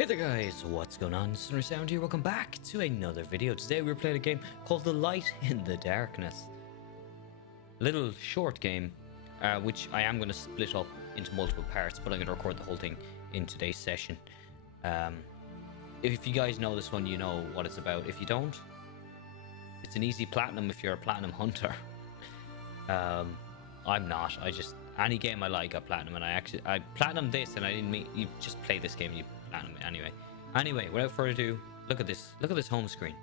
Hey there guys, what's going on? Sunner Sound here, welcome back to another video. Today we're playing a game called The Light in the Darkness. A little short game, which I am going to split up into multiple parts, but I'm going to record the whole thing in today's session. If you guys know this one, you know what it's about. If you don't, it's an easy platinum if you're a platinum hunter. I'm not. Any game I like, I platinum, and I platinum this, and I didn't mean you just play this game, you platinum it anyway. Without further ado, look at this home screen.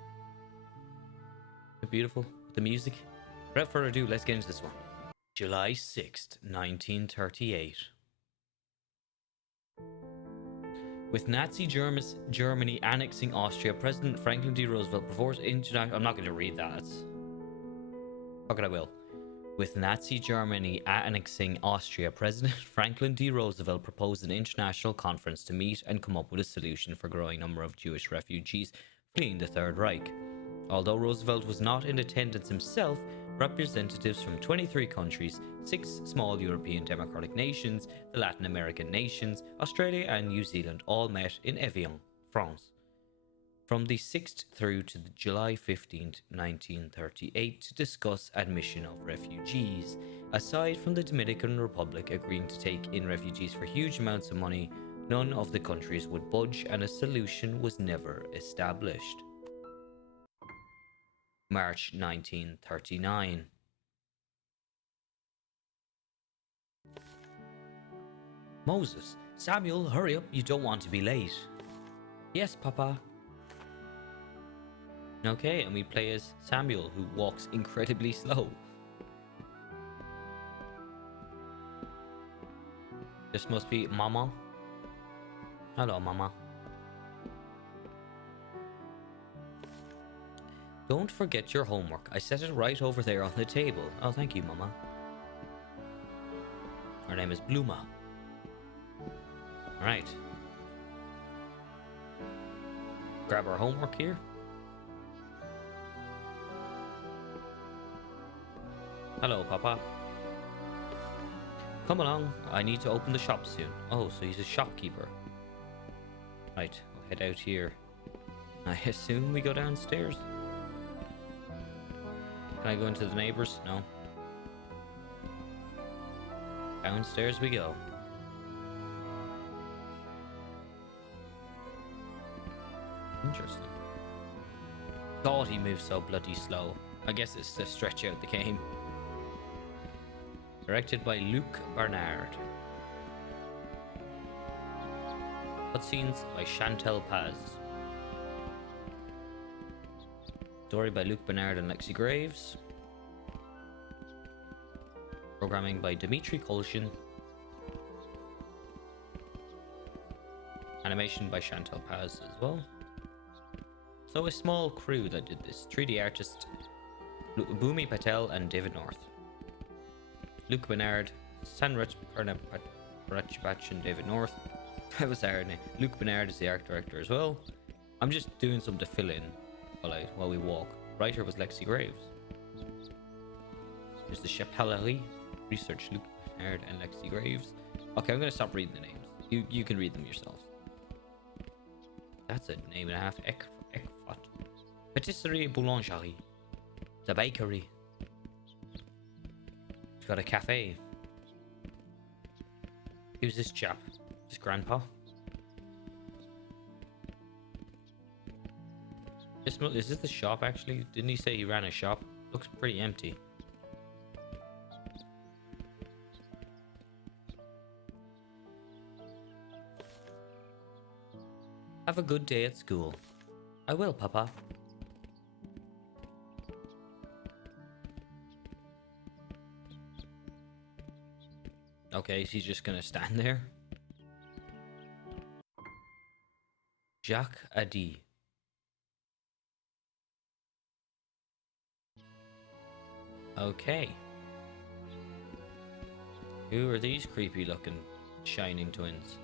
Isn't it beautiful with the music? Without further ado, let's get into this one. July 6th, 1938. With Nazi Germany annexing Austria, President Franklin D. Roosevelt proposed international. I'm not going to read that. Fuck it, I will. With Nazi Germany annexing Austria, President Franklin D. Roosevelt proposed an international conference to meet and come up with a solution for a growing number of Jewish refugees fleeing the Third Reich. Although Roosevelt was not in attendance himself, representatives from 23 countries, 6 small European democratic nations, the Latin American nations, Australia and New Zealand all met in Evian, France, from the 6th through to the July 15th, 1938 to discuss admission of refugees. Aside from the Dominican Republic agreeing to take in refugees for huge amounts of money, none of the countries would budge and a solution was never established. March 1939. Moses, Samuel, hurry up, you don't want to be late. Yes, Papa. Okay, and we play as Samuel, who walks incredibly slow. This must be Mama. Hello, Mama. Don't forget your homework. I set it right over there on the table. Oh, thank you, Mama. Her name is Bluma. Right. Grab our homework here. Hello, Papa. Come along. I need to open the shop soon. Oh, so he's a shopkeeper. Right, we'll head out here. I assume we go downstairs. Can I go into the neighbors? No. Downstairs we go. Interesting. God, he moves so bloody slow. I guess it's to stretch out the game. Directed by Luc Bernard. Cutscenes by Chantal Paz. Story by Luc Bernard and Lexi Graves. Programming by Dmitry Kolshin. Animation by Chantal Paz as well. So a small crew that did this. 3D artist Bhumi Patel and David North. Luc Bernard, Sanraj Parachbach and David North. That was our name. Luc Bernard is the art director as well. I'm just doing some to fill in while we walk. Writer was Lexi Graves. There's the Chapellerie. Research Luc Bernard and Lexi Graves. Okay, I'm going to stop reading the names. You can read them yourselves. That's a name and a half. Ekfat. Patisserie Boulangerie. The bakery. It's got a cafe. Who's this chap? This grandpa? Is this the shop actually? Didn't he say he ran a shop? Looks pretty empty. Have a good day at school. I will, Papa. Okay, is he just gonna stand there? Jacques Adi. Okay. Who are these creepy looking shining twins?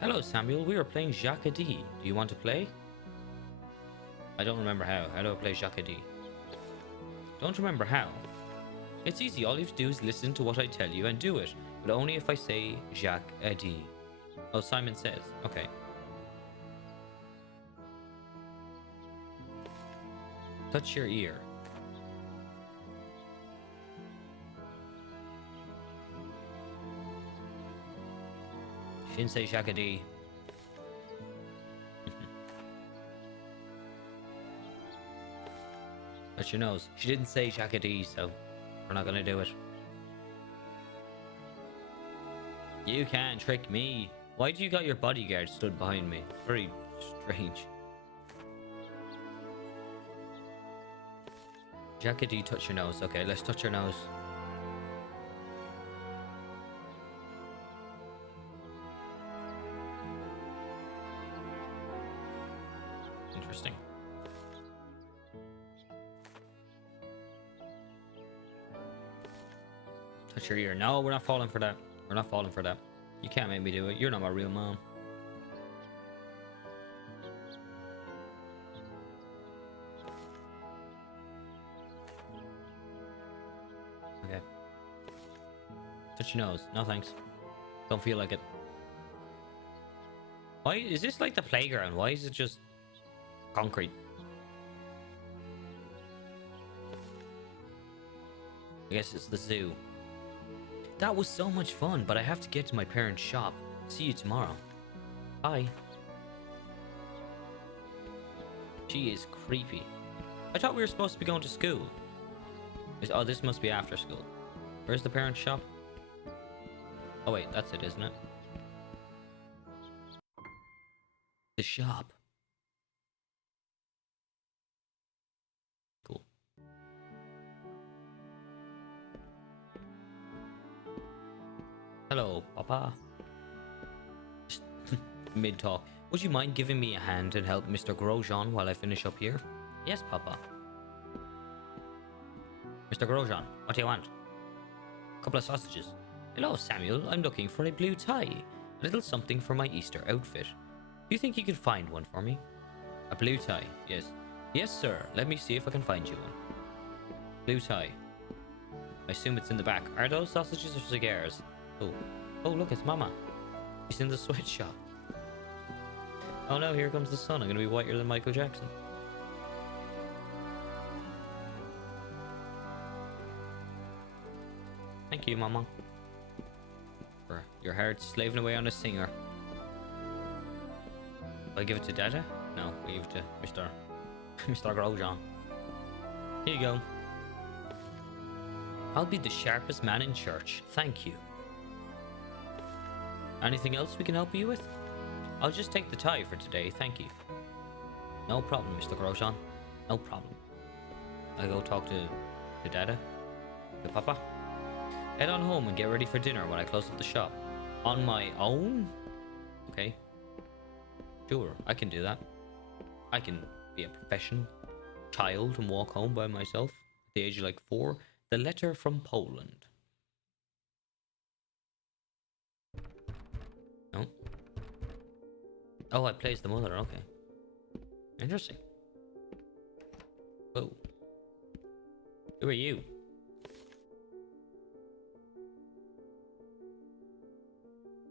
Hello, Samuel. We are playing Jacques Adi. Do you want to play? I don't remember how. How do I play Jacques Adi? Don't remember how. It's easy. All you have to do is listen to what I tell you and do it. But only if I say Jacques Adi. Oh, Simon Says. Okay. Touch your ear. She didn't say Shakadi. Touch your nose. She didn't say Shakadi, so we're not gonna do it. You can't trick me. Why do you got your bodyguard stood behind me? Very strange. Shakadi, touch your nose. Okay, let's touch your nose. Interesting. Touch your ear. No, we're not falling for that. We're not falling for that. You can't make me do it. You're not my real mom. Okay. Touch your nose. No thanks. Don't feel like it. Why is this like the playground? Why is it just concrete? I guess it's the zoo. That was so much fun, but I have to get to my parents' shop. See you tomorrow. Bye. She is creepy. I thought we were supposed to be going to school. Oh, this must be after school. Where's the parents' shop? Oh wait, that's it, isn't it? The shop. Cool. Hello, Papa. Mid-talk. Would you mind giving me a hand and help Mr. Grosjean while I finish up here? Yes, Papa. Mr. Grosjean, what do you want? A couple of sausages. Hello, Samuel. I'm looking for a blue tie. A little something for my Easter outfit. Do you think you can find one for me? A blue tie, yes. Yes, sir. Let me see if I can find you one. Blue tie. I assume it's in the back. Are those sausages or cigars? Oh, look, it's Mama. She's in the sweatshop. Oh no, here comes the sun. I'm gonna be whiter than Michael Jackson. Thank you, Mama. For your heart slaving away on a singer. Will I give it to Dada? No, we give it to Mr. Mr. Grosjean. Here you go. I'll be the sharpest man in church. Thank you. Anything else we can help you with? I'll just take the tie for today, thank you. No problem, Mr. Grosjean. No problem. I'll go talk to Dada. To Papa. Head on home and get ready for dinner when I close up the shop. On my own? Okay. Sure, I can do that. I can be a professional child and walk home by myself at the age of like 4. The letter from Poland. No. Oh, I placed the mother. Okay. Interesting. Whoa. Who are you?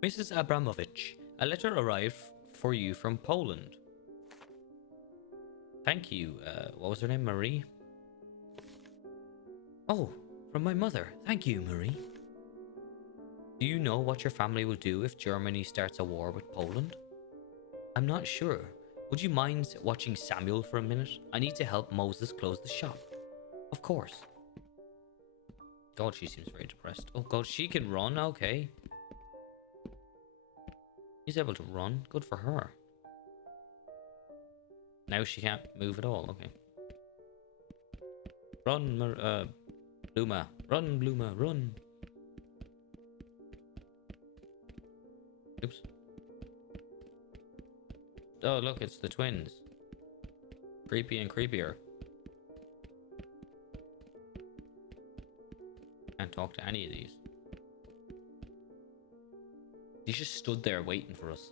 Mrs. Abramovich, a letter arrived for you from Poland. Thank you. What was her name? Marie? Oh, from my mother. Thank you, Marie. Do you know what your family will do if Germany starts a war with Poland? I'm not sure. Would you mind watching Samuel for a minute? I need to help Moses close the shop. Of course. God, she seems very depressed. Oh God, she can run? Okay. She's able to run. Good for her. Now she can't move at all. Okay. Run, Bluma. Run, Bluma, run. Oops. Oh, look, it's the twins. Creepy and creepier. Can't talk to any of these. He just stood there waiting for us.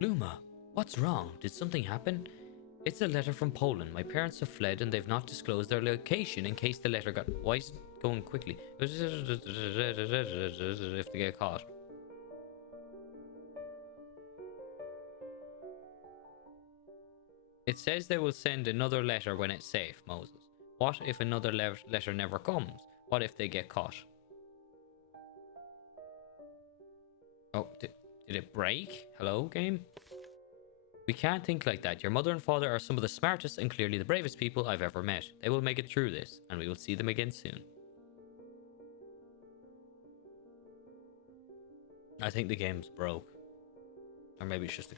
Luma, what's wrong? Did something happen? It's a letter from Poland. My parents have fled and they've not disclosed their location in case the letter got... Why is it going quickly. If they get caught. It says they will send another letter when it's safe, Moses. What if another letter never comes? What if they get caught? Oh, did it break? Hello, game? We can't think like that. Your mother and father are some of the smartest and clearly the bravest people I've ever met. They will make it through this, and we will see them again soon. I think the game's broke. Or maybe it's just a...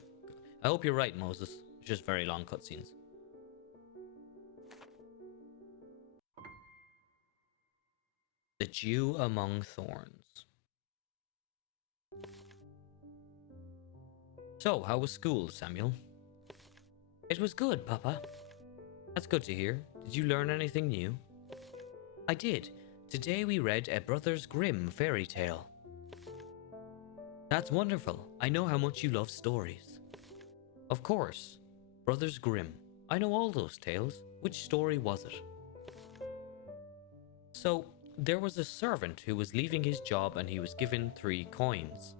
I hope you're right, Moses. It's just very long cutscenes. The Dew Among Thorns. So, how was school, Samuel? It was good, Papa. That's good to hear. Did you learn anything new? I did. Today we read a Brothers Grimm fairy tale. That's wonderful. I know how much you love stories. Of course. Brothers Grimm. I know all those tales. Which story was it? So, there was a servant who was leaving his job and he was given 3 coins.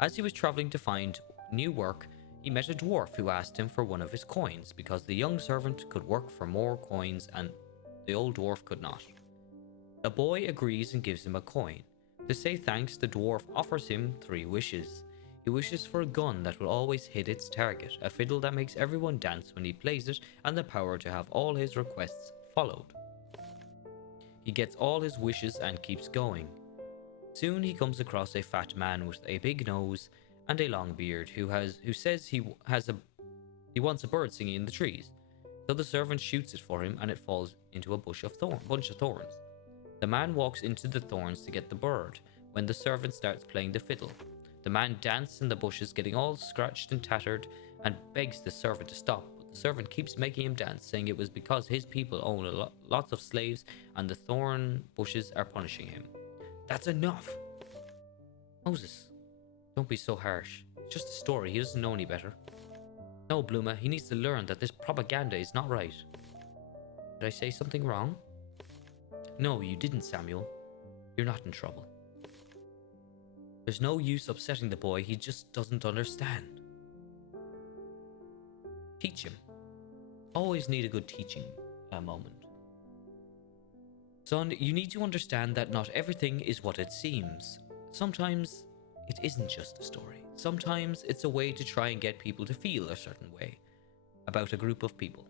As he was traveling to find new work, he met a dwarf who asked him for one of his coins because the young servant could work for more coins and the old dwarf could not. The boy agrees and gives him a coin. To say thanks, the dwarf offers him 3 wishes. He wishes for a gun that will always hit its target, a fiddle that makes everyone dance when he plays it, and the power to have all his requests followed. He gets all his wishes and keeps going. Soon he comes across a fat man with a big nose and a long beard who says he wants a bird singing in the trees. So the servant shoots it for him and it falls into a bunch of thorns. The man walks into the thorns to get the bird when the servant starts playing the fiddle. The man dances in the bushes, getting all scratched and tattered, and begs the servant to stop. But the servant keeps making him dance, saying it was because his people own lots of slaves and the thorn bushes are punishing him. That's enough! Moses, don't be so harsh. It's just a story. He doesn't know any better. No, Bluma, he needs to learn that this propaganda is not right. Did I say something wrong? No, you didn't, Samuel. You're not in trouble. There's no use upsetting the boy. He just doesn't understand. Teach him. Always need a good teaching moment. Son, you need to understand that not everything is what it seems. Sometimes it isn't just a story. Sometimes it's a way to try and get people to feel a certain way about a group of people.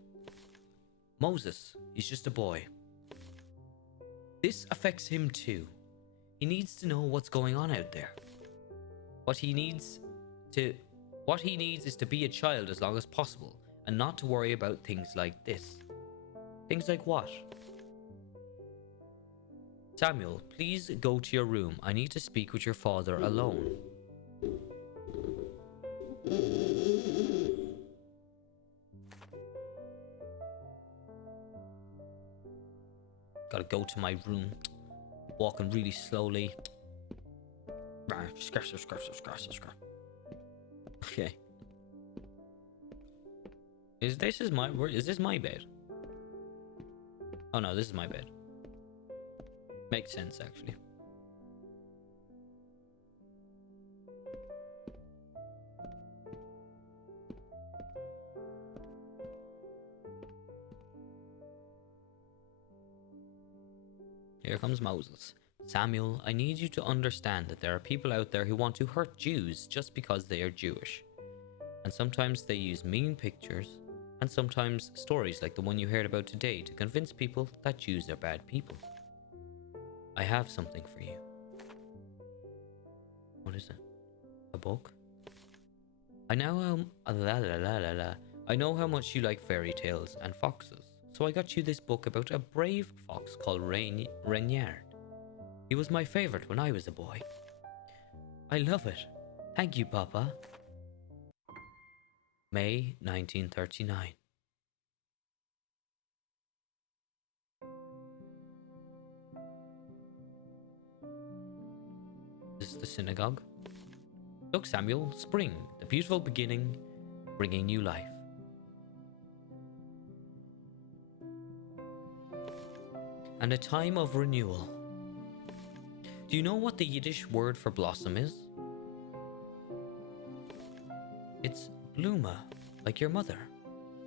Moses, he's just a boy. This affects him too. He needs to know what's going on out there. What he needs is to be a child as long as possible and not to worry about things like this. Things like what? Samuel, please go to your room. I need to speak with your father alone. Gotta go to my room. Walking really slowly. Okay. Is this my bed? Oh no, this is my bed. Makes sense, actually. Here comes Moses. Samuel, I need you to understand that there are people out there who want to hurt Jews just because they are Jewish. And sometimes they use mean pictures, and sometimes stories like the one you heard about today to convince people that Jews are bad people. I have something for you. What is it? A book? I know how much you like fairy tales and foxes, so I got you this book about a brave fox called Reynard. He was my favorite when I was a boy. I love it. Thank you, Papa. May 1939. This is the synagogue. Look, Samuel, spring, the beautiful beginning, bringing new life. And a time of renewal. Do you know what the Yiddish word for blossom is? It's Bluma, like your mother.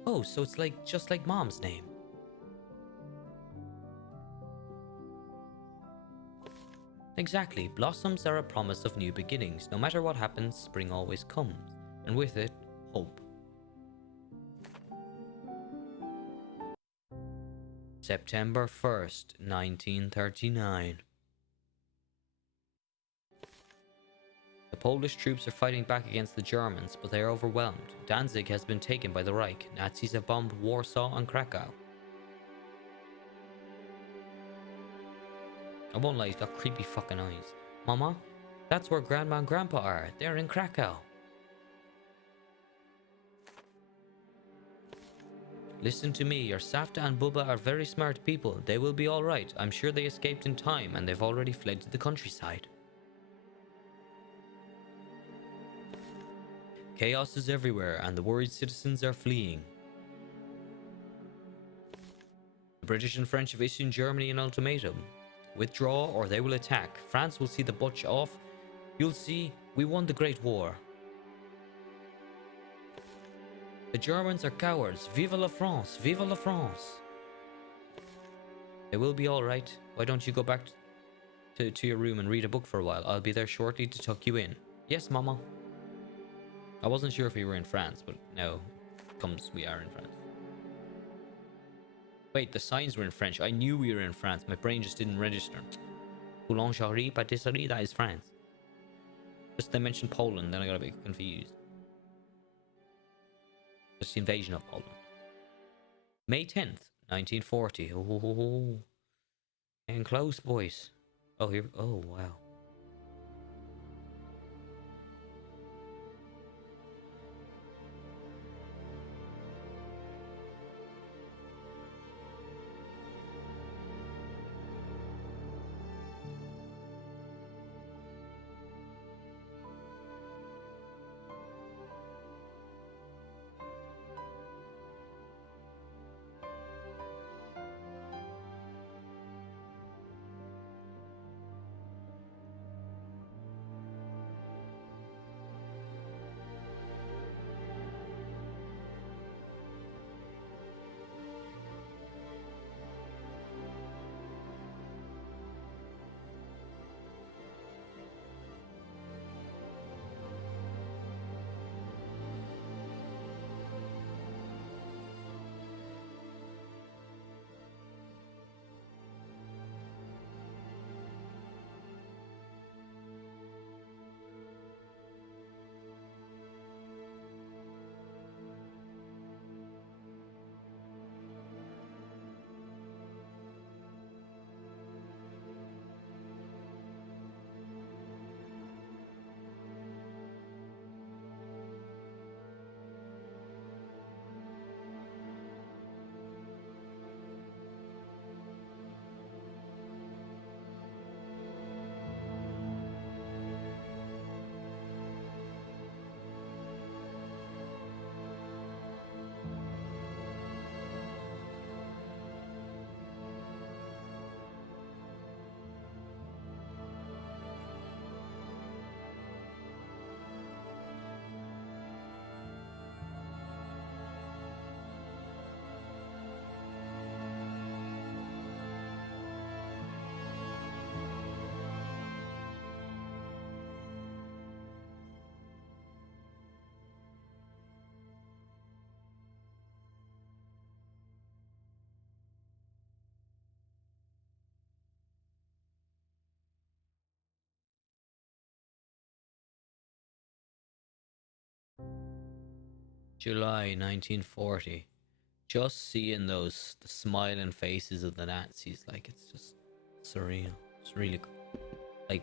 Oh, so it's like just like Mom's name. Exactly. Blossoms are a promise of new beginnings. No matter what happens, spring always comes, and with it, hope. September 1st, 1939. The Polish troops are fighting back against the Germans, but they are overwhelmed. Danzig has been taken by the Reich. Nazis have bombed Warsaw and Krakow. I won't lie, he's got creepy fucking eyes. Mama, that's where Grandma and Grandpa are. They're in Krakow. Listen to me, your Safta and Bubba are very smart people. They will be alright. I'm sure they escaped in time and they've already fled to the countryside. Chaos is everywhere and the worried citizens are fleeing. The British and French have issued Germany an ultimatum. Withdraw or they will attack. France will see the butch off. You'll see, we won the Great War. The Germans are cowards. Vive la France! Vive la France! They will be alright. Why don't you go back to your room and read a book for a while? I'll be there shortly to tuck you in. Yes, Mama. I wasn't sure if we were in France, but now we are in France. Wait, the signs were in French. I knew we were in France. My brain just didn't register. Boulangerie, patisserie, that is France. Just they mentioned Poland, then I got a bit confused. Just the invasion of Poland. May 10th, 1940. Oh, and close, boys. Oh, here. Oh, wow. July 1940. Just seeing the smiling faces of the Nazis, like, it's just surreal. It's really like,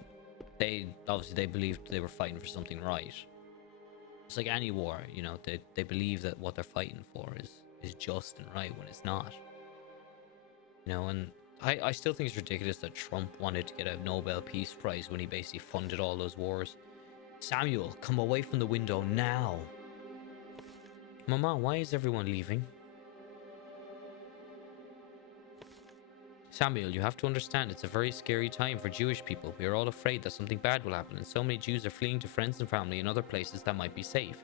they obviously they believed they were fighting for something right. It's like any war, you know, they believe that what they're fighting for is just and right when it's not. You know, and I still think it's ridiculous that Trump wanted to get a Nobel Peace Prize when he basically funded all those wars. Samuel, come away from the window now. Mama, why is everyone leaving? Samuel, you have to understand it's a very scary time for Jewish people. We are all afraid that something bad will happen, and so many Jews are fleeing to friends and family in other places that might be safe.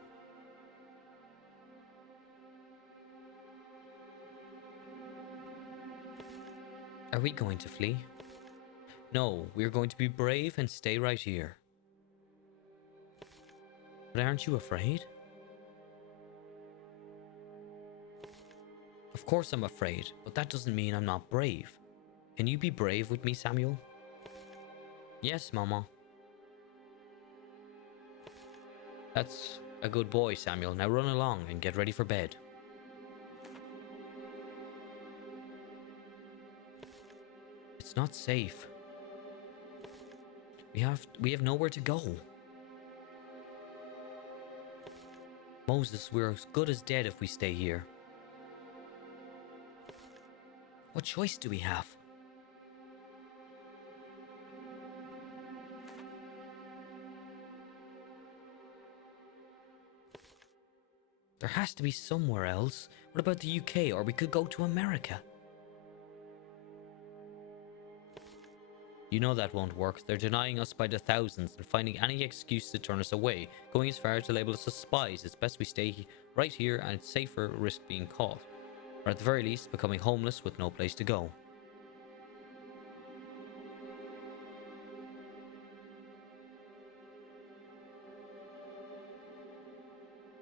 Are we going to flee? No, we're going to be brave and stay right here. But aren't you afraid? Of course I'm afraid, but that doesn't mean I'm not brave. Can you be brave with me, Samuel? Yes, Mama. That's a good boy, Samuel. Now run along and get ready for bed. It's not safe. We have nowhere to go. Moses, we're as good as dead if we stay here. What choice do we have? There has to be somewhere else. What about the UK? Or we could go to America. You know that won't work. They're denying us by the thousands and finding any excuse to turn us away, going as far as to label us as spies. It's best we stay right here, and it's safer risk being caught. Or at the very least, becoming homeless with no place to go.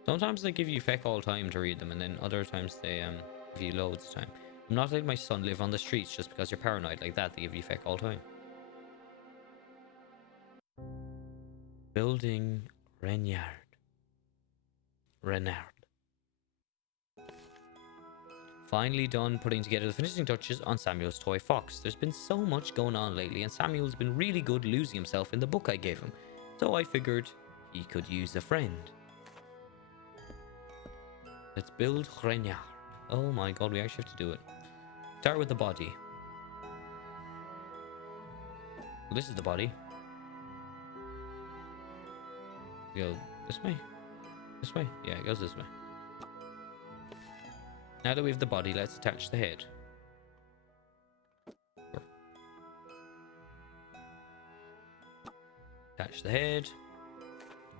Sometimes they give you feck all time to read them, and then other times they give you loads of time. I'm not letting my son live on the streets just because you're paranoid like that. They give you feck all time. Building Renard. Finally done putting together the finishing touches on Samuel's toy fox. There's been so much going on lately, and Samuel's been really good losing himself in the book I gave him. So I figured he could use a friend. Let's build Renard. Oh my god, we actually have to do it. Start with the body. Well, this is the body. Go this way? This way? Yeah, it goes this way. Now that we have the body, let's attach the head. Attach the head.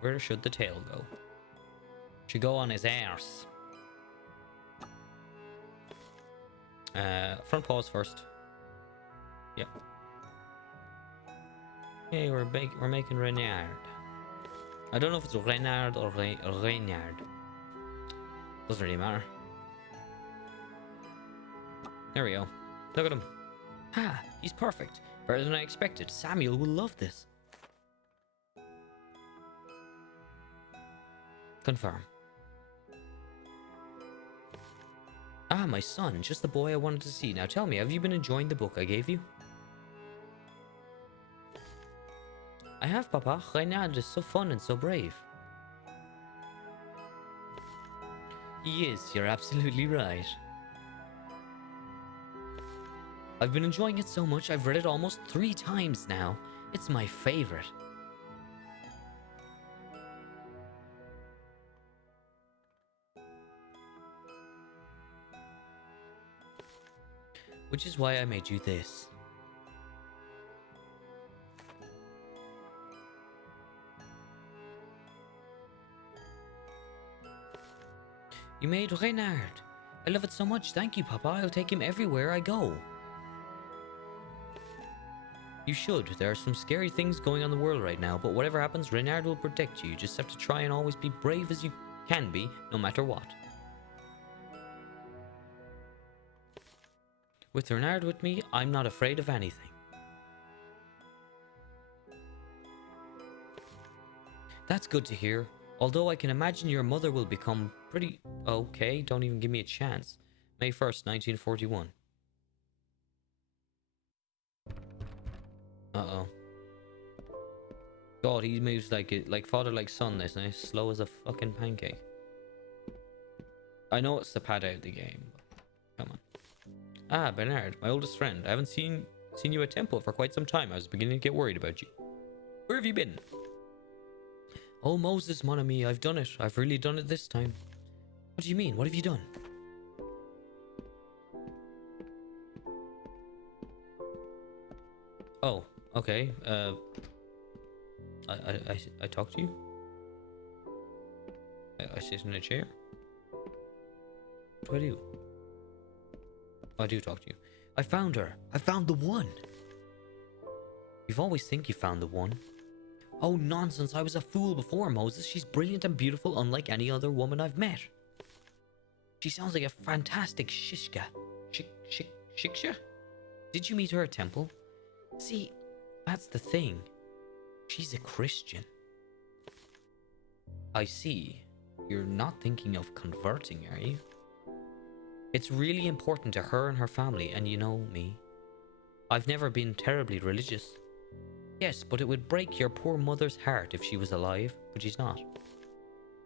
Where should the tail go? Should go on his arse. Front paws first. Yep. Okay, we're making Renard. I don't know if it's Renard or Reynard. Doesn't really matter. There we go. Look at him. Ha! He's perfect. Better than I expected. Samuel will love this. Confirm. Ah, my son. Just the boy I wanted to see. Now tell me, have you been enjoying the book I gave you? I have, Papa. Reynard is so fun and so brave. He is. You're absolutely right. I've been enjoying it so much, I've read it almost 3 times now. It's my favorite. Which is why I made you this. You made Reynard. I love it so much. Thank you, Papa. I'll take him everywhere I go. You should. There are some scary things going on in the world right now, but whatever happens, Reynard will protect you. You just have to try and always be brave as you can be, no matter what. With Reynard with me, I'm not afraid of anything. That's good to hear. Although I can imagine your mother will become pretty... Okay, don't even give me a chance. May 1st, 1941. Uh-oh. God, he moves like father like son, this nice, slow as a fucking pancake. I know it's the pad out of the game, but come on. Ah, Bernard, my oldest friend. I haven't seen you at temple for quite some time. I was beginning to get worried about you. Where have you been? Oh, Moses, mon ami, I've done it. I've really done it this time. What do you mean? What have you done? Oh, okay. I talk to you. I sit in a chair. What do I do? I do talk to you. I found her. I found the one. You've always think you found the one. Oh, nonsense. I was a fool before, Moses. She's brilliant and beautiful, unlike any other woman I've met. She sounds like a fantastic shishka. Shiksha? Did you meet her at temple? See, that's the thing. She's a Christian. I see. You're not thinking of converting, are you? It's really important to her and her family, and you know me. I've never been terribly religious. Yes, but it would break your poor mother's heart if she was alive, but she's not.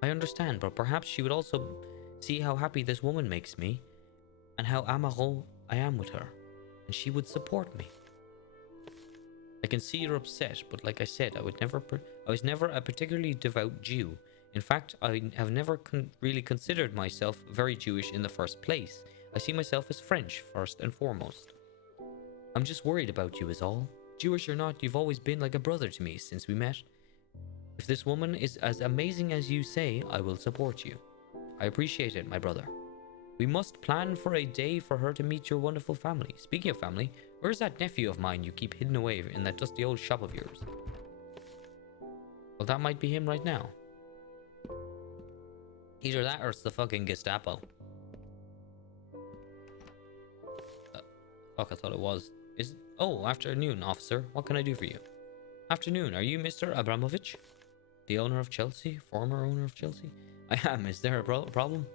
I understand, but perhaps she would also see how happy this woman makes me, and how amoureux I am with her, and she would support me. I can see you're upset, but like I said, I was never a particularly devout Jew. In fact, I have never really considered myself very Jewish in the first place. I see myself as French, first and foremost. I'm just worried about you is all. Jewish or not, you've always been like a brother to me since we met. If this woman is as amazing as you say, I will support you. I appreciate it, my brother. We must plan for a day for her to meet your wonderful family. Speaking of family, where's that nephew of mine you keep hidden away in that dusty old shop of yours? Well, that might be him right now. Either that or it's the fucking Gestapo. Fuck, I thought it was. Oh, afternoon, officer. What can I do for you? Afternoon, are you Mr. Abramovich? The owner of Chelsea? Former owner of Chelsea? I am. Is there a problem?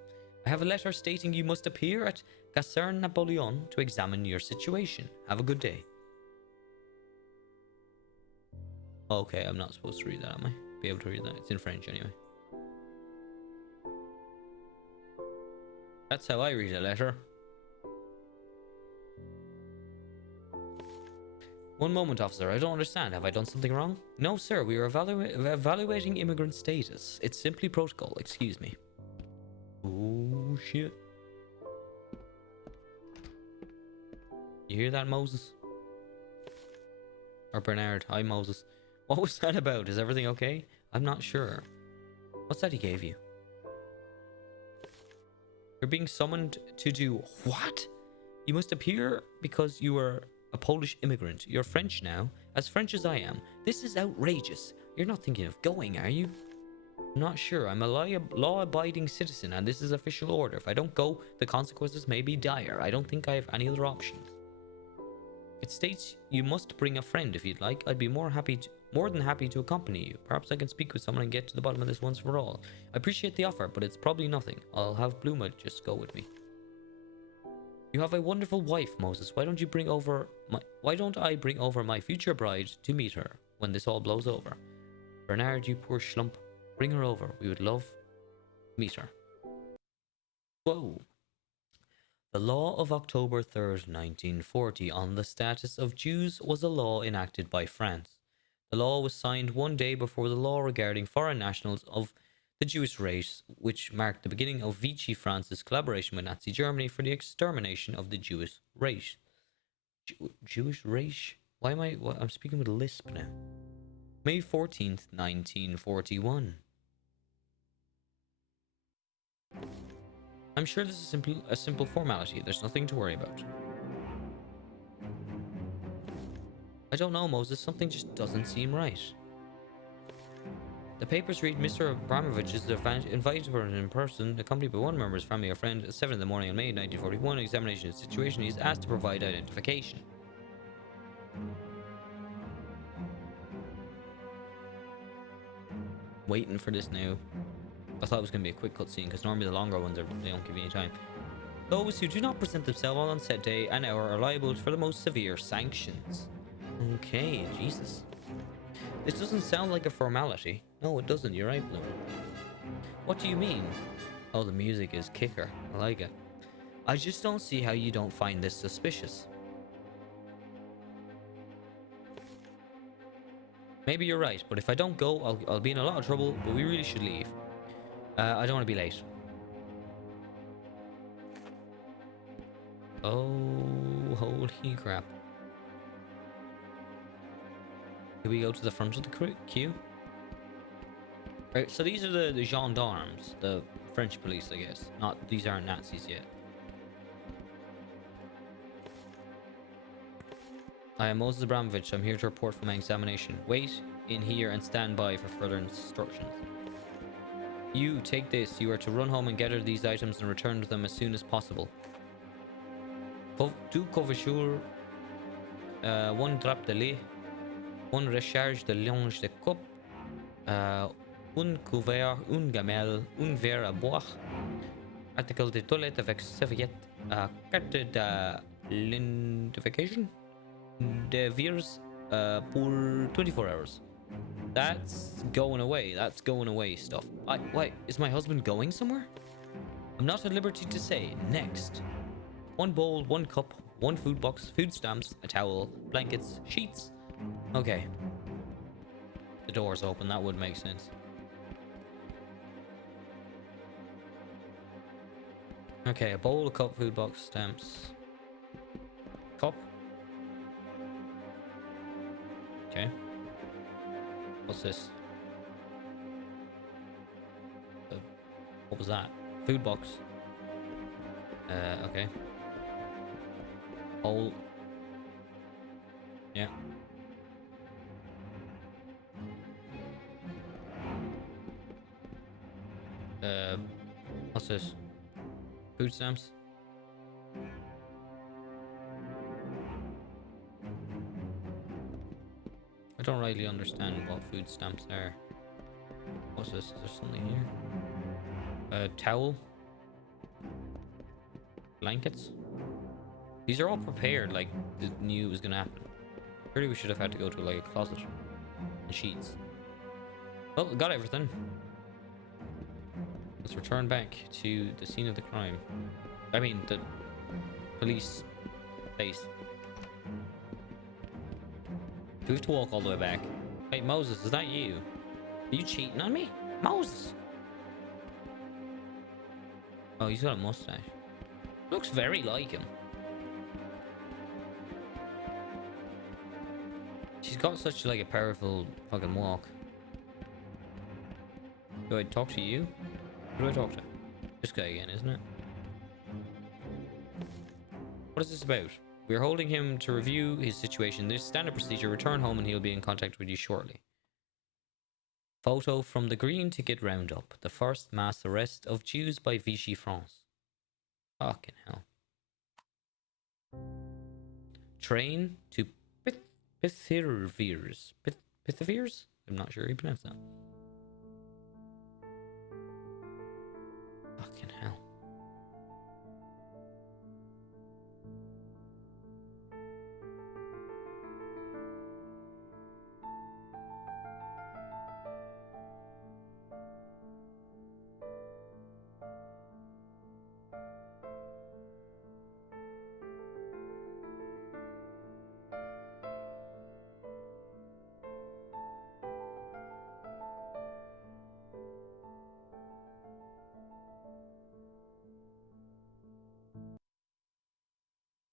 I have a letter stating you must appear at Caserne Napoleon to examine your situation. Have a good day. Okay, I'm not supposed to read that, am I? Be able to read that. It's in French anyway. That's how I read a letter. One moment, officer. I don't understand. Have I done something wrong? No, sir. We are evaluating immigrant status. It's simply protocol. Excuse me. Oh, shit. You hear that, Moses? Or Bernard. Hi, Moses. What was that about? Is everything okay? I'm not sure. What's that he gave you? You're being summoned to do what? You must appear because you are a Polish immigrant. You're French now, as French as I am. This is outrageous. You're not thinking of going, are you? I'm not sure. I'm a law-abiding citizen, and this is official order. If I don't go, the consequences may be dire. I don't think I have any other options. It states you must bring a friend if you'd like. I'd be more than happy to accompany you. Perhaps I can speak with someone and get to the bottom of this once for all. I appreciate the offer, but it's probably nothing. I'll have Bluma just go with me. You have a wonderful wife, Moses. Why don't I bring over my future bride to meet her when this all blows over? Bernard, you poor schlump. Bring her over. We would love to meet her. Whoa. The law of October 3rd, 1940 on the status of Jews was a law enacted by France. The law was signed one day before the law regarding foreign nationals of the Jewish race, which marked the beginning of Vichy France's collaboration with Nazi Germany for the extermination of the Jewish race. Jewish race? Why am I'm speaking with a lisp now. May 14th, 1941. I'm sure this is a simple formality. There's nothing to worry about. I don't know, Moses. Something just doesn't seem right. The papers read Mr. Abramovich is invited for an in person, accompanied by one member of his family or friend, at 7 in the morning on May 1941. Examination of the situation. He is asked to provide identification. Waiting for this now. I thought it was going to be a quick cutscene because normally the longer ones they don't give you any time. Those who do not present themselves on said day and hour are liable for the most severe sanctions. Okay, Jesus. This doesn't sound like a formality. No, it doesn't. You're right, Bloom. What do you mean? Oh, the music is kicker. I like it. I just don't see how you don't find this suspicious. Maybe you're right, but if I don't go, I'll be in a lot of trouble, but we really should leave. I don't want to be late. Oh, holy crap. Do we go to the front of the queue? Right, so these are the gendarmes, the French police, I guess. Not, these aren't Nazis yet. I am Moses Abramovich. I'm here to report for my examination. Wait in here and stand by for further instructions. You, take this. You are to run home and gather these items and return to them as soon as possible. Deux couvertures, one drap de lait, one recharge de linge de coupe, un couvert, une gamelle, un verre à boire, article de toilette avec serviette, carte d'identification, de virus pour 24 hours. That's going away. That's going away stuff. Wait, is my husband going somewhere? I'm not at liberty to say. Next. One bowl, one cup, one food box, food stamps, a towel, blankets, sheets. Okay. The door's open. That would make sense. Okay, a bowl, a cup, food box, stamps. Cup. Okay. What's this? What was that? Food box. Okay. Bowl. Yeah. What's this? Food stamps. I don't really understand what food stamps are. What's this? Is there something here? Towel. Blankets. These are all prepared like the knew it was gonna happen. Really, we should have had to go to like a closet and sheets. Well, we got everything. Let's return back to the scene of the crime. I mean, the police place. Do we have to walk all the way back? Wait, Moses, is that you? Are you cheating on me? Moses! Oh, he's got a mustache. Looks very like him. She's got such like a powerful fucking walk. Do I talk to you? Who do I talk to? This guy again, isn't it? What is this about? We're holding him to review his situation. This standard procedure. Return home and he'll be in contact with you shortly. Photo from the Green Ticket Roundup. The first mass arrest of Jews by Vichy France. Fucking hell. Train to Pithiviers. Pithiviers? I'm not sure how you pronounce that. Fucking hell.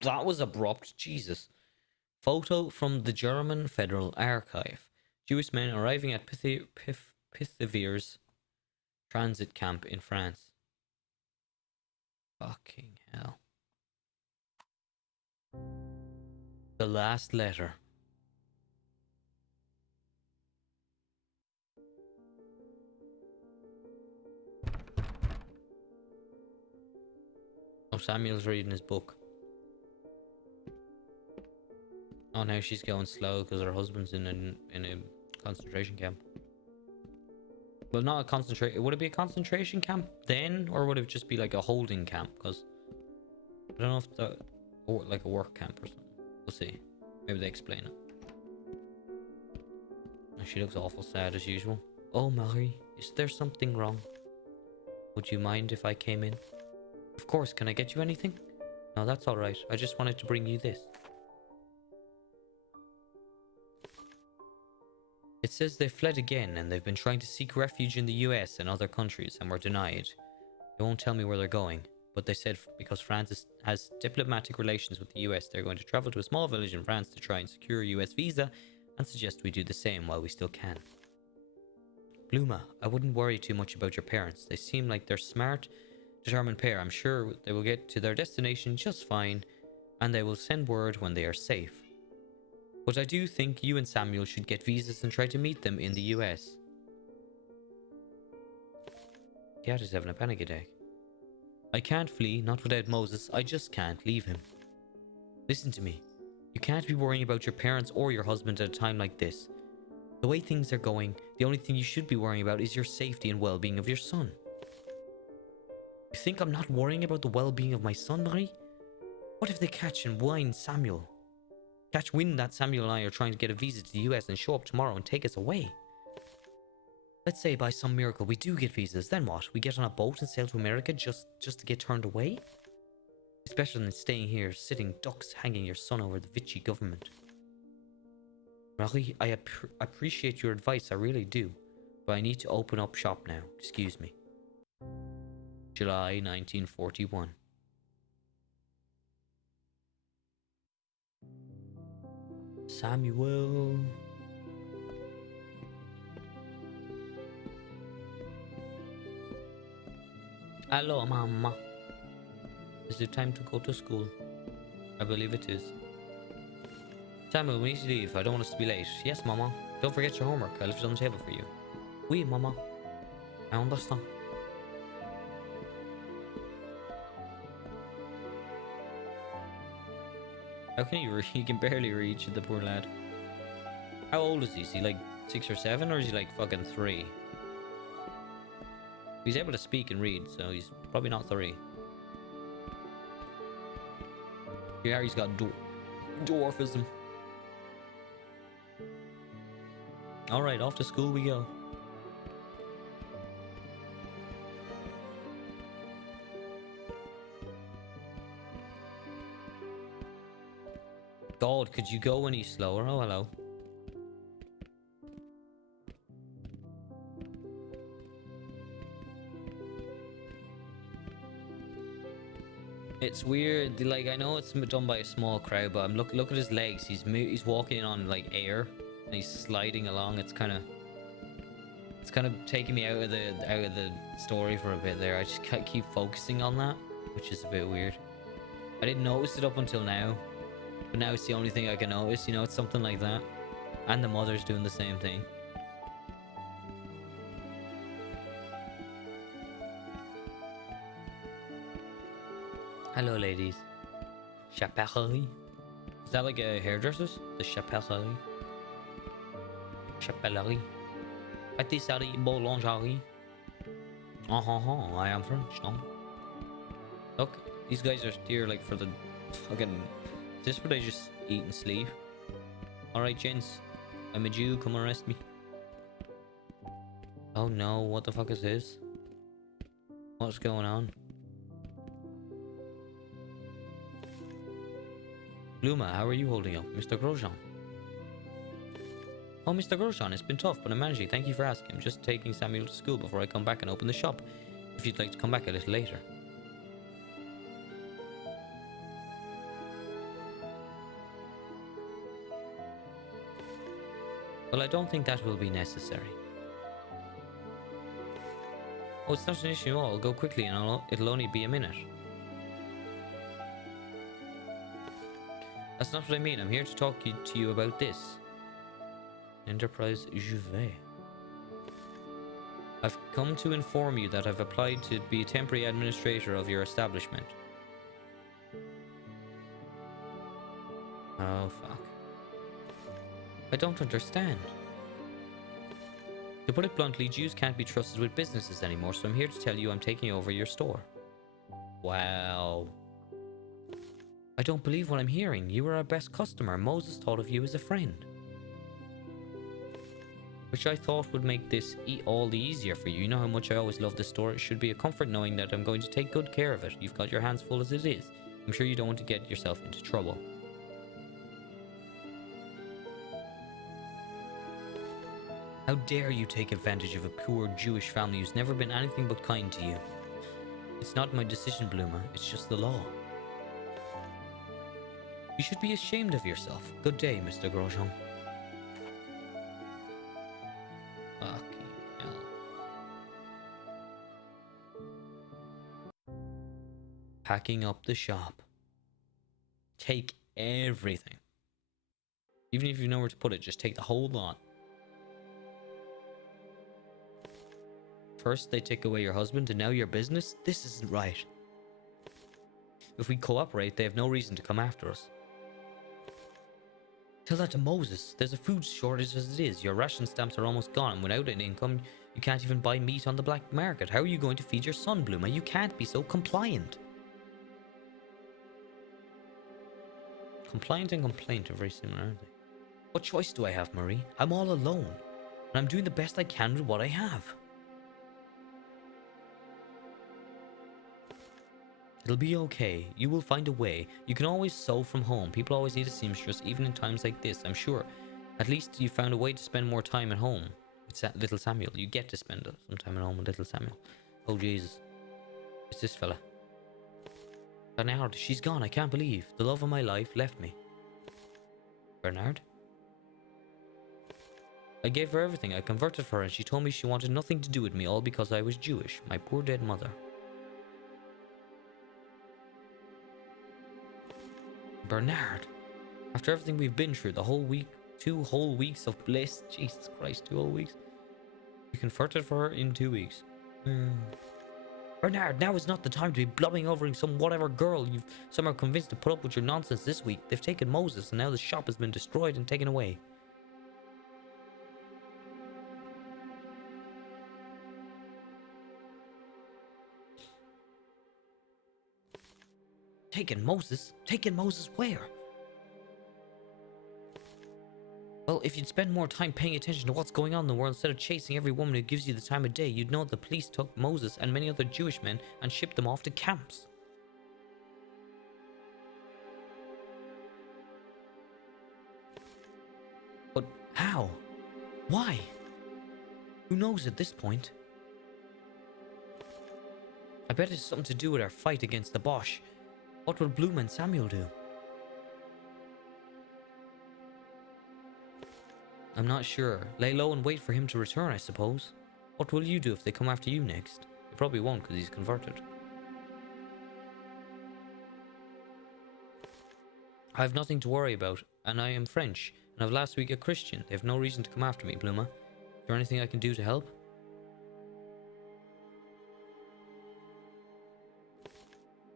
That was abrupt. Jesus. Photo from the German Federal Archive. Jewish men arriving at Pithiviers transit camp in France. Fucking hell. The last letter. Oh, Samuel's reading his book. Oh, now she's going slow because her husband's in a concentration camp. Well, not a concentration. Would it be a concentration camp then, or would it just be like a holding camp? Because I don't know if the or like a work camp or something. We'll see. Maybe they explain it. She looks awful sad as usual. Oh, Marie, is there something wrong? Would you mind if I came in? Of course. Can I get you anything? No, that's all right. I just wanted to bring you this. It says they fled again and they've been trying to seek refuge in the US and other countries and were denied. They won't tell me where they're going, but they said because France has diplomatic relations with the US, they're going to travel to a small village in France to try and secure a US visa and suggest we do the same while we still can. Bluma, I wouldn't worry too much about your parents. They seem like they're smart, determined pair. I'm sure they will get to their destination just fine, and they will send word when they are safe. But I do think you and Samuel should get visas and try to meet them in the US. Dad is having a panic attack. I can't flee, not without Moses. I just can't leave him. Listen to me. You can't be worrying about your parents or your husband at a time like this. The way things are going, the only thing you should be worrying about is your safety and well-being of your son. You think I'm not worrying about the well-being of my son, Marie? What if they catch and wind Samuel? Catch wind that Samuel and I are trying to get a visa to the US and show up tomorrow and take us away. Let's say by some miracle we do get visas, then what? We get on a boat and sail to America just to get turned away? It's better than staying here, sitting ducks hanging your son over the Vichy government. Marie, I appreciate your advice, I really do. But I need to open up shop now. Excuse me. July 1941. Samuel. Hello, Mama. Is it time to go to school? I believe it is. Samuel, we need to leave. I don't want us to be late. Yes, Mama. Don't forget your homework. I left it on the table for you. Oui, Mama. I understand. How can you read? He can barely read, the poor lad. How old is he? Is he like 6 or 7, or is he like fucking 3? He's able to speak and read, so he's probably not 3. Yeah, he's got dwarfism. Alright, off to school we go. God, could you go any slower? Oh, hello. It's weird. Like, I know it's done by a small crowd, but look at his legs. He's walking on like air, and he's sliding along. It's kind of taking me out of the story for a bit there. I just can't keep focusing on that, which is a bit weird. I didn't notice it up until now, but now it's the only thing I can notice. You know, it's something like that, and the mother's doing the same thing. Hello, ladies. Chapellerie. Is that like a hairdresser's? The chapellerie. Chapellerie. Patisserie, boulangerie. I am French, no? Look, these guys are here like for the fucking... Is this where they just eat and sleep? Alright, gents. I'm a Jew, come arrest me. Oh no, what the fuck is this? What's going on? Bluma, how are you holding up? Mr. Grosjean? Oh, Mr. Grosjean, it's been tough, but I'm managing. Thank you for asking. I'm just taking Samuel to school before I come back and open the shop. If you'd like to come back a little later. Well, I don't think that will be necessary. Oh, it's not an issue at all. I'll go quickly and it'll only be a minute. That's not what I mean. I'm here to talk to you about this. Enterprise Juvet. I've come to inform you that I've applied to be a temporary administrator of your establishment. Oh, fuck. I don't understand. To put it bluntly, Jews can't be trusted with businesses anymore, so I'm here to tell you I'm taking over your store. Wow. I don't believe what I'm hearing. You were our best customer. Moses thought of you as a friend. Which I thought would make this all the easier for you. You know how much I always love this store. It should be a comfort knowing that I'm going to take good care of it. You've got your hands full as it is. I'm sure you don't want to get yourself into trouble. How dare you take advantage of a poor Jewish family who's never been anything but kind to you? It's not my decision, Bluma. It's just the law. You should be ashamed of yourself. Good day, Mr. Grosjean. Packing up the shop. Take everything. Even if you know where to put it, just take the whole lot. First, they take away your husband, and now your business? This isn't right. If we cooperate, they have no reason to come after us. Tell that to Moses. There's a food shortage as it is. Your ration stamps are almost gone, and without an income, you can't even buy meat on the black market. How are you going to feed your son, Bluma? You can't be so compliant. Compliant and complaint are very similar, aren't they? What choice do I have, Marie? I'm all alone, and I'm doing the best I can with what I have. It'll be okay. You will find a way. You can always sew from home. People always need a seamstress, even in times like this, I'm sure. At least you found a way to spend more time at home with little Samuel. You get to spend some time at home with little Samuel. Oh, Jesus. It's this fella. Bernard, she's gone. I can't believe. The love of my life left me. Bernard? I gave her everything. I converted her, and she told me she wanted nothing to do with me, all because I was Jewish. My poor dead mother. Bernard, after everything we've been through, the whole week, 2 whole weeks of bliss, Jesus Christ, 2 whole weeks. You converted for her in 2 weeks. Bernard, now is not the time to be blubbing over some whatever girl you've somehow convinced to put up with your nonsense this week. They've taken Moses, and now the shop has been destroyed and taken away. Taken Moses? Taken Moses where? Well, if you'd spend more time paying attention to what's going on in the world instead of chasing every woman who gives you the time of day, you'd know the police took Moses and many other Jewish men and shipped them off to camps. But how? Why? Who knows at this point? I bet it's something to do with our fight against the Bosch. What will Bloom and Samuel do? I'm not sure. Lay low and wait for him to return, I suppose. What will you do if they come after you next? They probably won't, because he's converted. I have nothing to worry about, and I am French, and I've last week a Christian. They have no reason to come after me, Bluma. Is there anything I can do to help?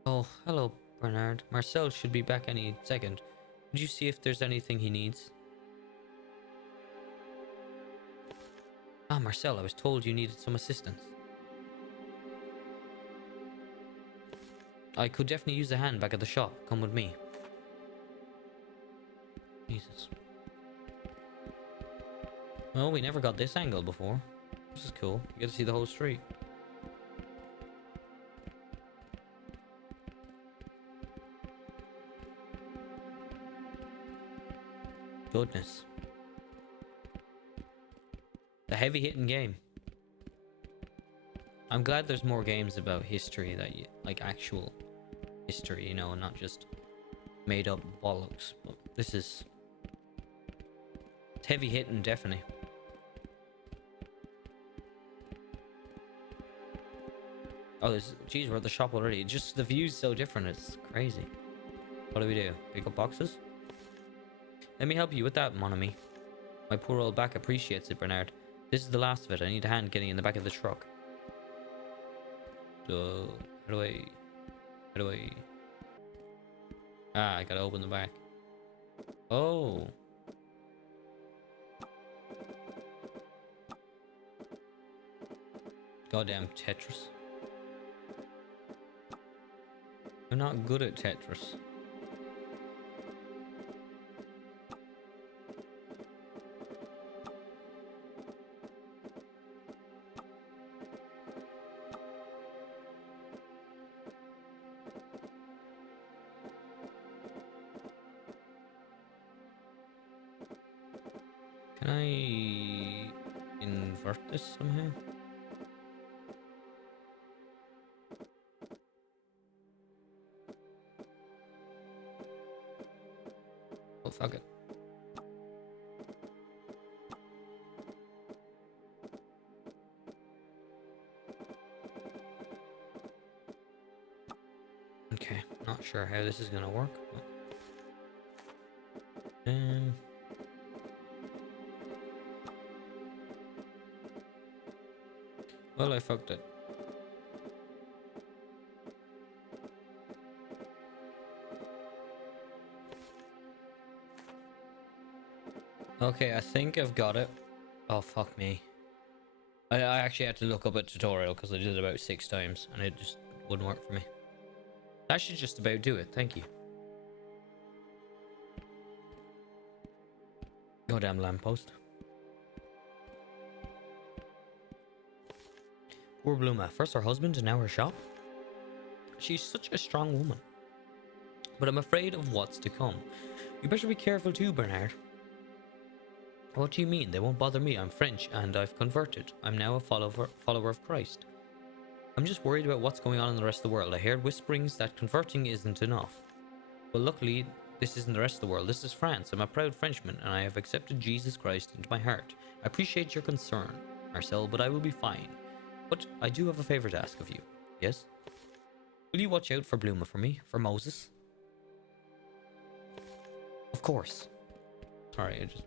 Oh, hello, Bernard. Marcel should be back any second. Could you see if there's anything he needs? Ah, Marcel, I was told you needed some assistance. I could definitely use a hand back at the shop. Come with me. Jesus. Well, we never got this angle before. This is cool. You get to see the whole street. Goodness. The heavy hitting game. I'm glad there's more games about history that you like, actual history, you know, and not just made up bollocks. But this is, it's heavy hitting, definitely. Oh, there's, geez, we're at the shop already. Just the view's so different, it's crazy. What do we do? Pick up boxes? Let me help you with that, mon ami. My poor old back appreciates it, Bernard. This is the last of it. I need a hand getting in the back of the truck. So, how do I... Ah, I gotta open the back. Oh. Goddamn Tetris. I'm not good at Tetris. Can I invert this somehow? Oh, fuck it. Okay. Not sure how this is gonna work. Well, I fucked it. Okay, I think I've got it. Oh, fuck me. I actually had to look up a tutorial because I did it about 6 times and it just wouldn't work for me. That should just about do it. Thank you. Goddamn lamppost. Poor Bluma. First her husband and now her shop. She's such a strong woman. But I'm afraid of what's to come. You better be careful too, Bernard. What do you mean? They won't bother me. I'm French and I've converted. I'm now a follower of Christ. I'm just worried about what's going on in the rest of the world. I heard whisperings that converting isn't enough. Well, luckily, this isn't the rest of the world. This is France. I'm a proud Frenchman and I have accepted Jesus Christ into my heart. I appreciate your concern, Marcel, but I will be fine. But I do have a favor to ask of you. Yes? Will you watch out for Bluma for me? For Moses? Of course. Sorry, I just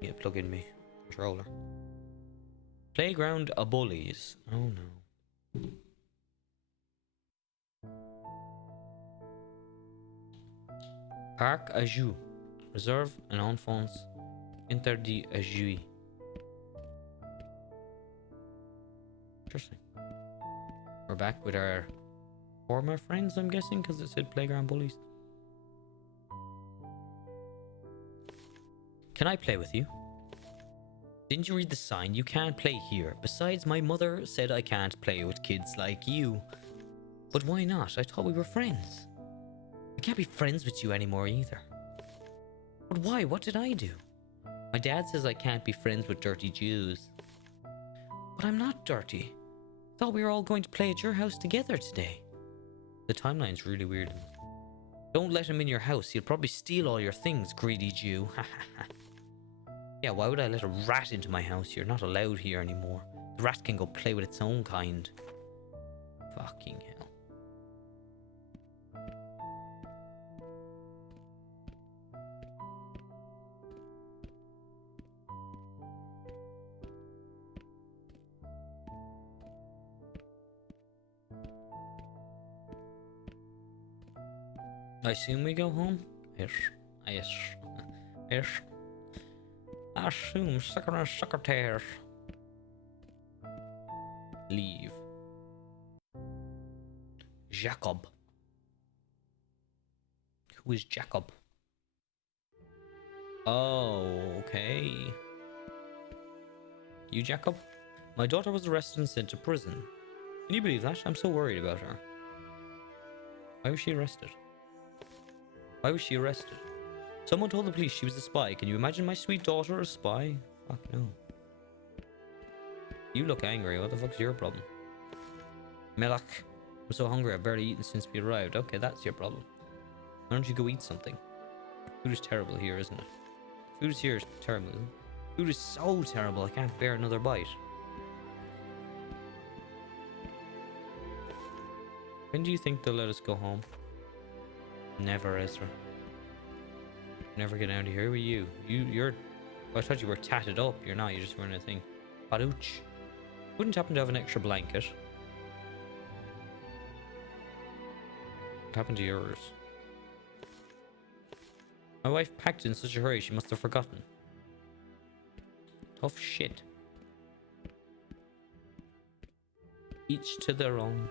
need to plug in my controller. Playground of Bullies. Oh no. Parc à Jouer. Réserve un enfance interdit à jouer. Interesting. We're back with our former friends, I'm guessing, because it said Playground Bullies. Can I play with you? Didn't you read the sign? You can't play here. Besides, my mother said I can't play with kids like you. But why not? I thought we were friends. I can't be friends with you anymore either. But why? What did I do? My dad says I can't be friends with dirty Jews. But I'm not dirty. I thought we were all going to play at your house together today. The timeline's really weird. Don't let him in your house. He'll probably steal all your things, greedy Jew. Yeah, why would I let a rat into my house? You're not allowed here anymore. The rat can go play with its own kind. Fucking hell. I assume we go home? Yes. Yes. Yes. I assume secretaires. Leave. Jacob. Who is Jacob? Oh, okay. You, Jacob? My daughter was arrested and sent to prison. Can you believe that? I'm so worried about her. Why was she arrested? Why was she arrested? Someone told the police she was a spy. Can you imagine my sweet daughter a spy? Fuck no. You look angry. What the fuck's your problem? Melach. I'm so hungry. I've barely eaten since we arrived. Okay, that's your problem. Why don't you go eat something? Food is terrible here, isn't it? Food here is terrible, isn't it? Food is so terrible. I can't bear another bite. When do you think they'll let us go home? Never, Ezra. Never get out of here. Who are you? You're... I thought you were tatted up. You're not. You're just wearing a thing. Baruch. Wouldn't happen to have an extra blanket. What happened to yours? My wife packed in such a hurry she must have forgotten. Tough shit. Each to their own.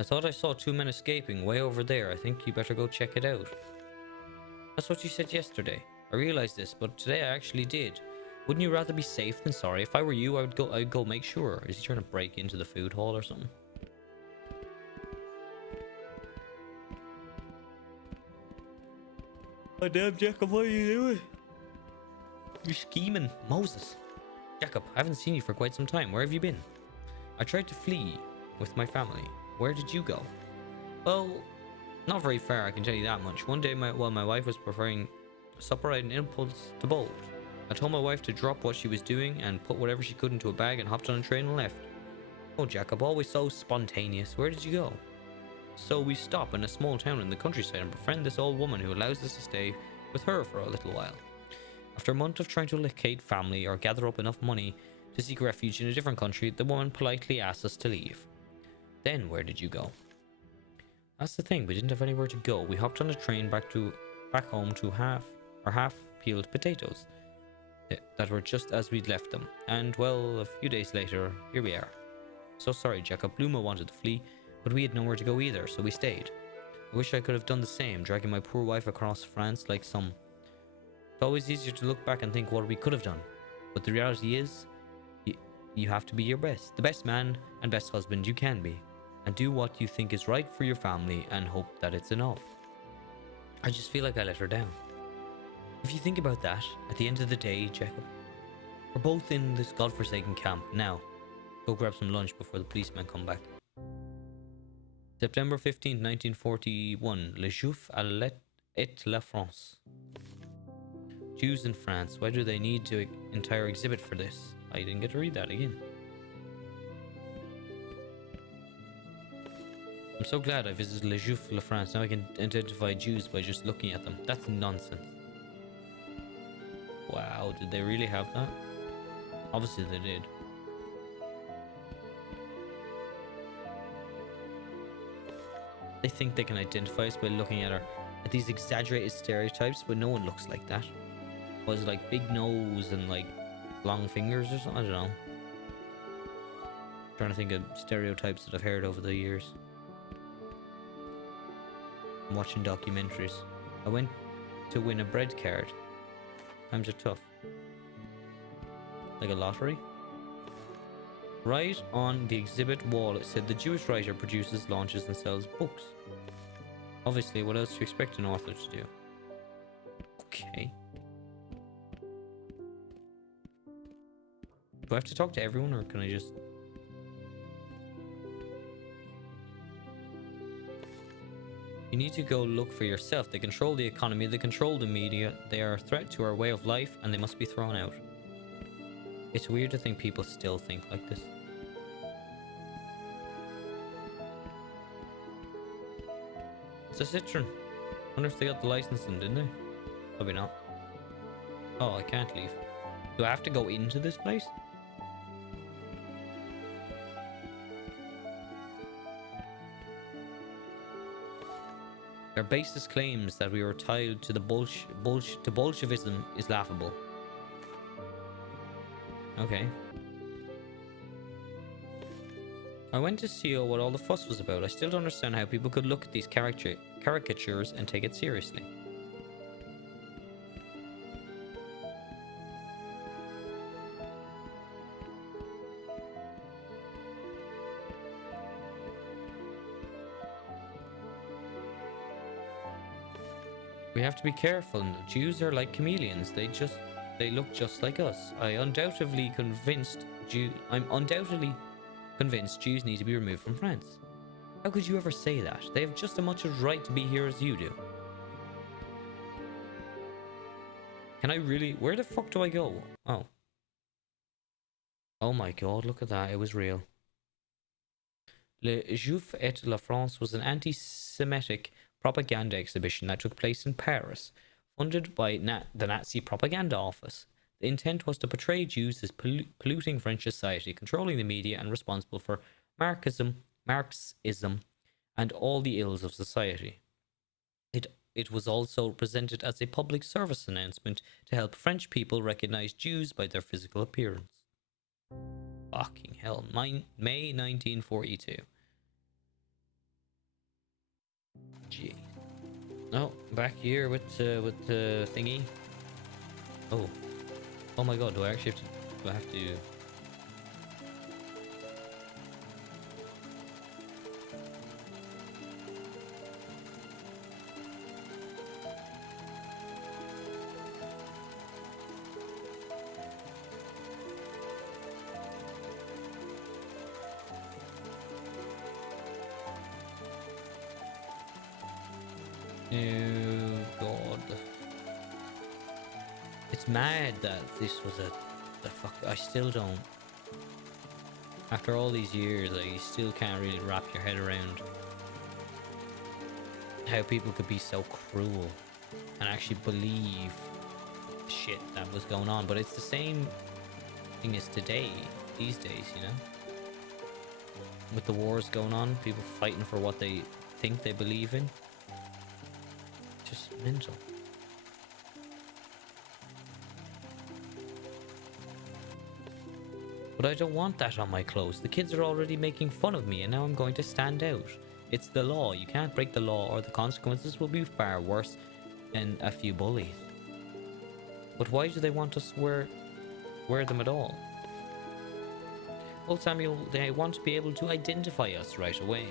I thought I saw 2 men escaping way over there. I think you better go check it out. That's what you said yesterday. I realized this, but today I actually did. Wouldn't you rather be safe than sorry? If I were you, I'd go make sure. Is he trying to break into the food hall or something? Oh damn, Jacob, what are you doing? You're scheming. Moses. Jacob, I haven't seen you for quite some time. Where have you been? I tried to flee with my family. Where did you go? Well, not very far, I can tell you that much. One day, while my wife was preparing supper, I had an impulse to bolt. I told my wife to drop what she was doing and put whatever she could into a bag and hopped on a train and left. Oh, Jacob, always so spontaneous. Where did you go? So we stop in a small town in the countryside and befriend this old woman who allows us to stay with her for a little while. After a month of trying to locate family or gather up enough money to seek refuge in a different country, the woman politely asked us to leave. Then where did you go? That's the thing, we didn't have anywhere to go. We hopped on a train back home to half-peeled potatoes that were just as we'd left them. And well, a few days later, here we are. So sorry, Jacob. Bluma wanted to flee, but we had nowhere to go either, so we stayed. I wish I could have done the same, dragging my poor wife across France like some. It's always easier to look back and think what we could have done. But the reality is, you have to be your best. The best man and best husband you can be. And do what you think is right for your family and hope that it's enough. I just feel like I let her down. If you think about that, at the end of the day, Jacob, we're both in this godforsaken camp now. Go grab some lunch before the policemen come back. September 15th, 1941. Le Juif et la France. Jews in France. Why do they need an entire exhibit for this? I didn't get to read that again. I'm so glad I visited Le Juif La France. Now I can identify Jews by just looking at them. That's nonsense. Wow, did they really have that? Obviously they did. They think they can identify us by looking at these exaggerated stereotypes, but no one looks like that. Was it like big nose and like long fingers or something? I don't know. I'm trying to think of stereotypes that I've heard over the years. I'm watching documentaries. I went to win a bread card. Times are tough. Like a lottery? Right on the exhibit wall it said the Jewish writer produces, launches and sells books. Obviously, what else do you expect an author to do? Okay. Do I have to talk to everyone or can I just... You need to go look for yourself. They control the economy, they control the media, they are a threat to our way of life and they must be thrown out. It's weird to think people still think like this. It's a Citroen. Wonder if they got the licensing, didn't they? Probably not. Oh, I can't leave. Do I have to go into this place? Their baseless claims that we were tied to the Bolshevism is laughable. Okay. I went to see what all the fuss was about. I still don't understand how people could look at these caricatures and take it seriously. We have to be careful. Jews are like chameleons. They look just like us. I'm undoubtedly convinced Jews need to be removed from France. How could you ever say that? They have just as much right to be here as you do. Can I really... Where the fuck do I go? Oh. Oh my god, look at that. It was real. Le Juif et la France was an anti-Semitic propaganda exhibition that took place in Paris, funded by the Nazi Propaganda Office. The intent was to portray Jews as polluting French society, controlling the media, and responsible for Marxism, and all the ills of society. It was also presented as a public service announcement to help French people recognize Jews by their physical appearance. Fucking hell. May 1942. Gee. Oh, back here with the thingy. Oh. Oh my god, do I actually have to... Do I have to... Oh god. It's mad that this was the fuck. I still don't. After all these years, like, you still can't really wrap your head around how people could be so cruel and actually believe shit that was going on. But it's the same thing as today, these days, you know? With the wars going on, people fighting for what they think they believe in. Just mental. But I don't want that on my clothes. The kids are already making fun of me and now I'm going to stand out. It's the law. You can't break the law or the consequences will be far worse than a few bullies. But why do they want us to wear them at all? Well, Samuel, they want to be able to identify us right away.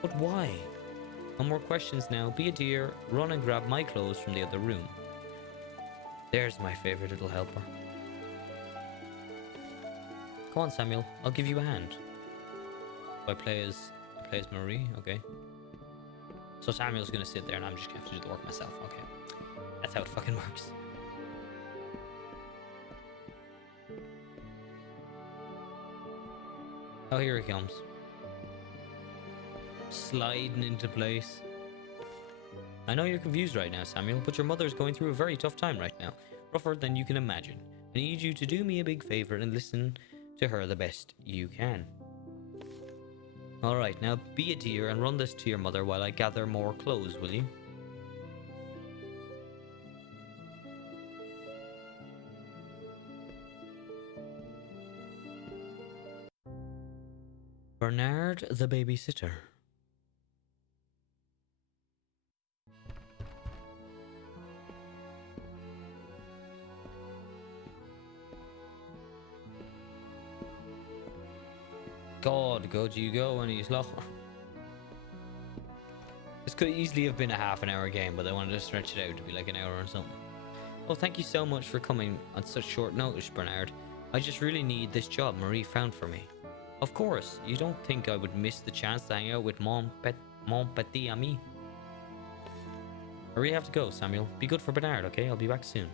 But why? No more questions now. Be a dear, run and grab my clothes from the other room. There's my favorite little helper. Come on, Samuel. I'll give you a hand. I play as Marie. Okay. So Samuel's gonna sit there, and I'm just gonna have to do the work myself. Okay. That's how it fucking works. Oh, here he comes. Sliding into place. I know you're confused right now, Samuel, but your mother's going through a very tough time right now. Rougher than you can imagine. I need you to do me a big favor and listen to her the best you can. Alright, now be a dear and run this to your mother while I gather more clothes, will you? Bernard the babysitter. God, go you go and he's lost. This could easily have been a half an hour game, but they wanted to stretch it out to be like an hour or something. Well, thank you so much for coming on such short notice, Bernard. I just really need this job Marie found for me. Of course, you don't think I would miss the chance to hang out with mon petit ami? I really have to go, Samuel. Be good for Bernard, okay? I'll be back soon.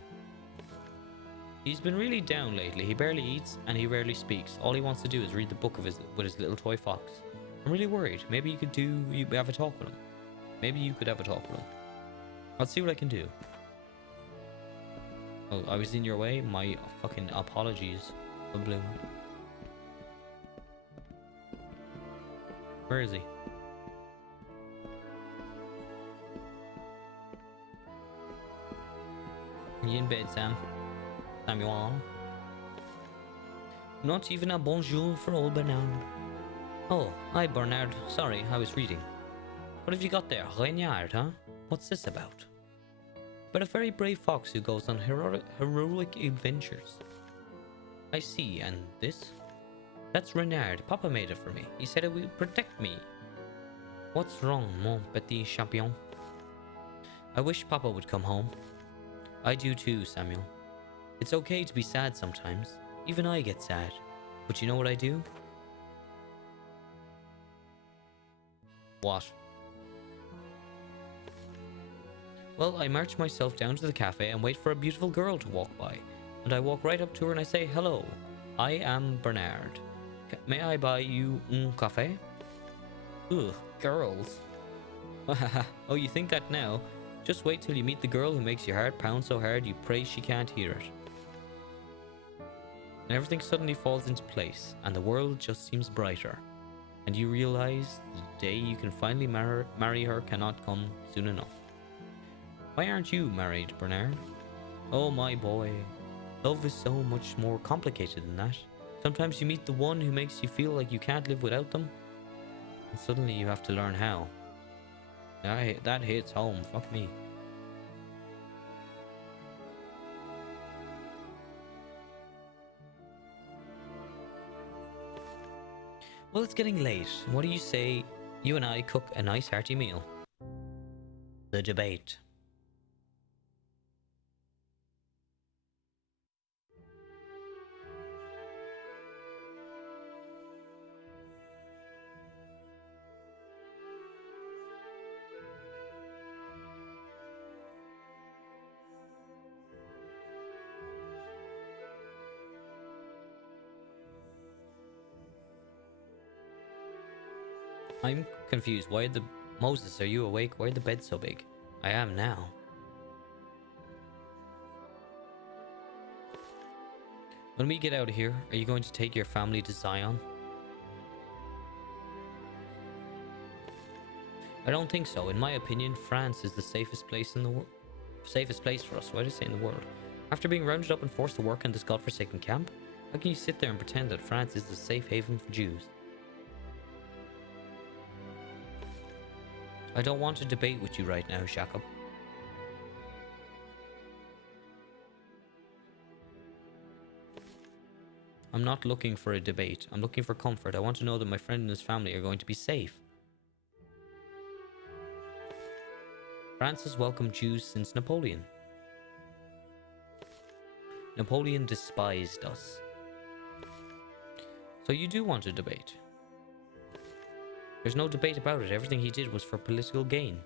He's been really down lately. He barely eats and he rarely speaks. All he wants to do is read the book with his little toy fox. I'm really worried. Maybe you have a talk with him. Maybe you could have a talk with him. I'll see what I can do. Oh, I was in your way? My fucking apologies. Blue. Where is he? You in bed, Sam? Samuel? Not even a bonjour for old Bernard. Oh, hi Bernard. Sorry, I was reading. What have you got there? Reynard, huh? What's this about? But a very brave fox who goes on heroic adventures. I see, and this? That's Renard. Papa made it for me. He said it would protect me. What's wrong, mon petit champion? I wish Papa would come home. I do too, Samuel. It's okay to be sad sometimes. Even I get sad. But you know what I do? What? Well, I march myself down to the cafe and wait for a beautiful girl to walk by. And I walk right up to her and I say, hello, I am Bernard. May I buy you un café? Ugh, girls. Oh, you think that now? Just wait till you meet the girl who makes your heart pound so hard you pray she can't hear it. And everything suddenly falls into place, and the world just seems brighter. And you realize the day you can finally marry her cannot come soon enough. Why aren't you married, Bernard? Oh, my boy. Love is so much more complicated than that. Sometimes you meet the one who makes you feel like you can't live without them, and suddenly you have to learn how. That hits home. Fuck me. Well, it's getting late. What do you say you and I cook a nice hearty meal? The debate. I'm confused. Why the... Moses, are you awake? Why are the bed so big? I am now. When we get out of here, are you going to take your family to Zion? I don't think so. In my opinion, France is the safest place in the world. Safest place for us. Why did I say in the world? After being rounded up and forced to work in this godforsaken camp, how can you sit there and pretend that France is the safe haven for Jews? I don't want to debate with you right now, Jacob. I'm not looking for a debate. I'm looking for comfort. I want to know that my friend and his family are going to be safe. France has welcomed Jews since Napoleon. Napoleon despised us. So you do want a debate. There's no debate about it. Everything he did was for political gain.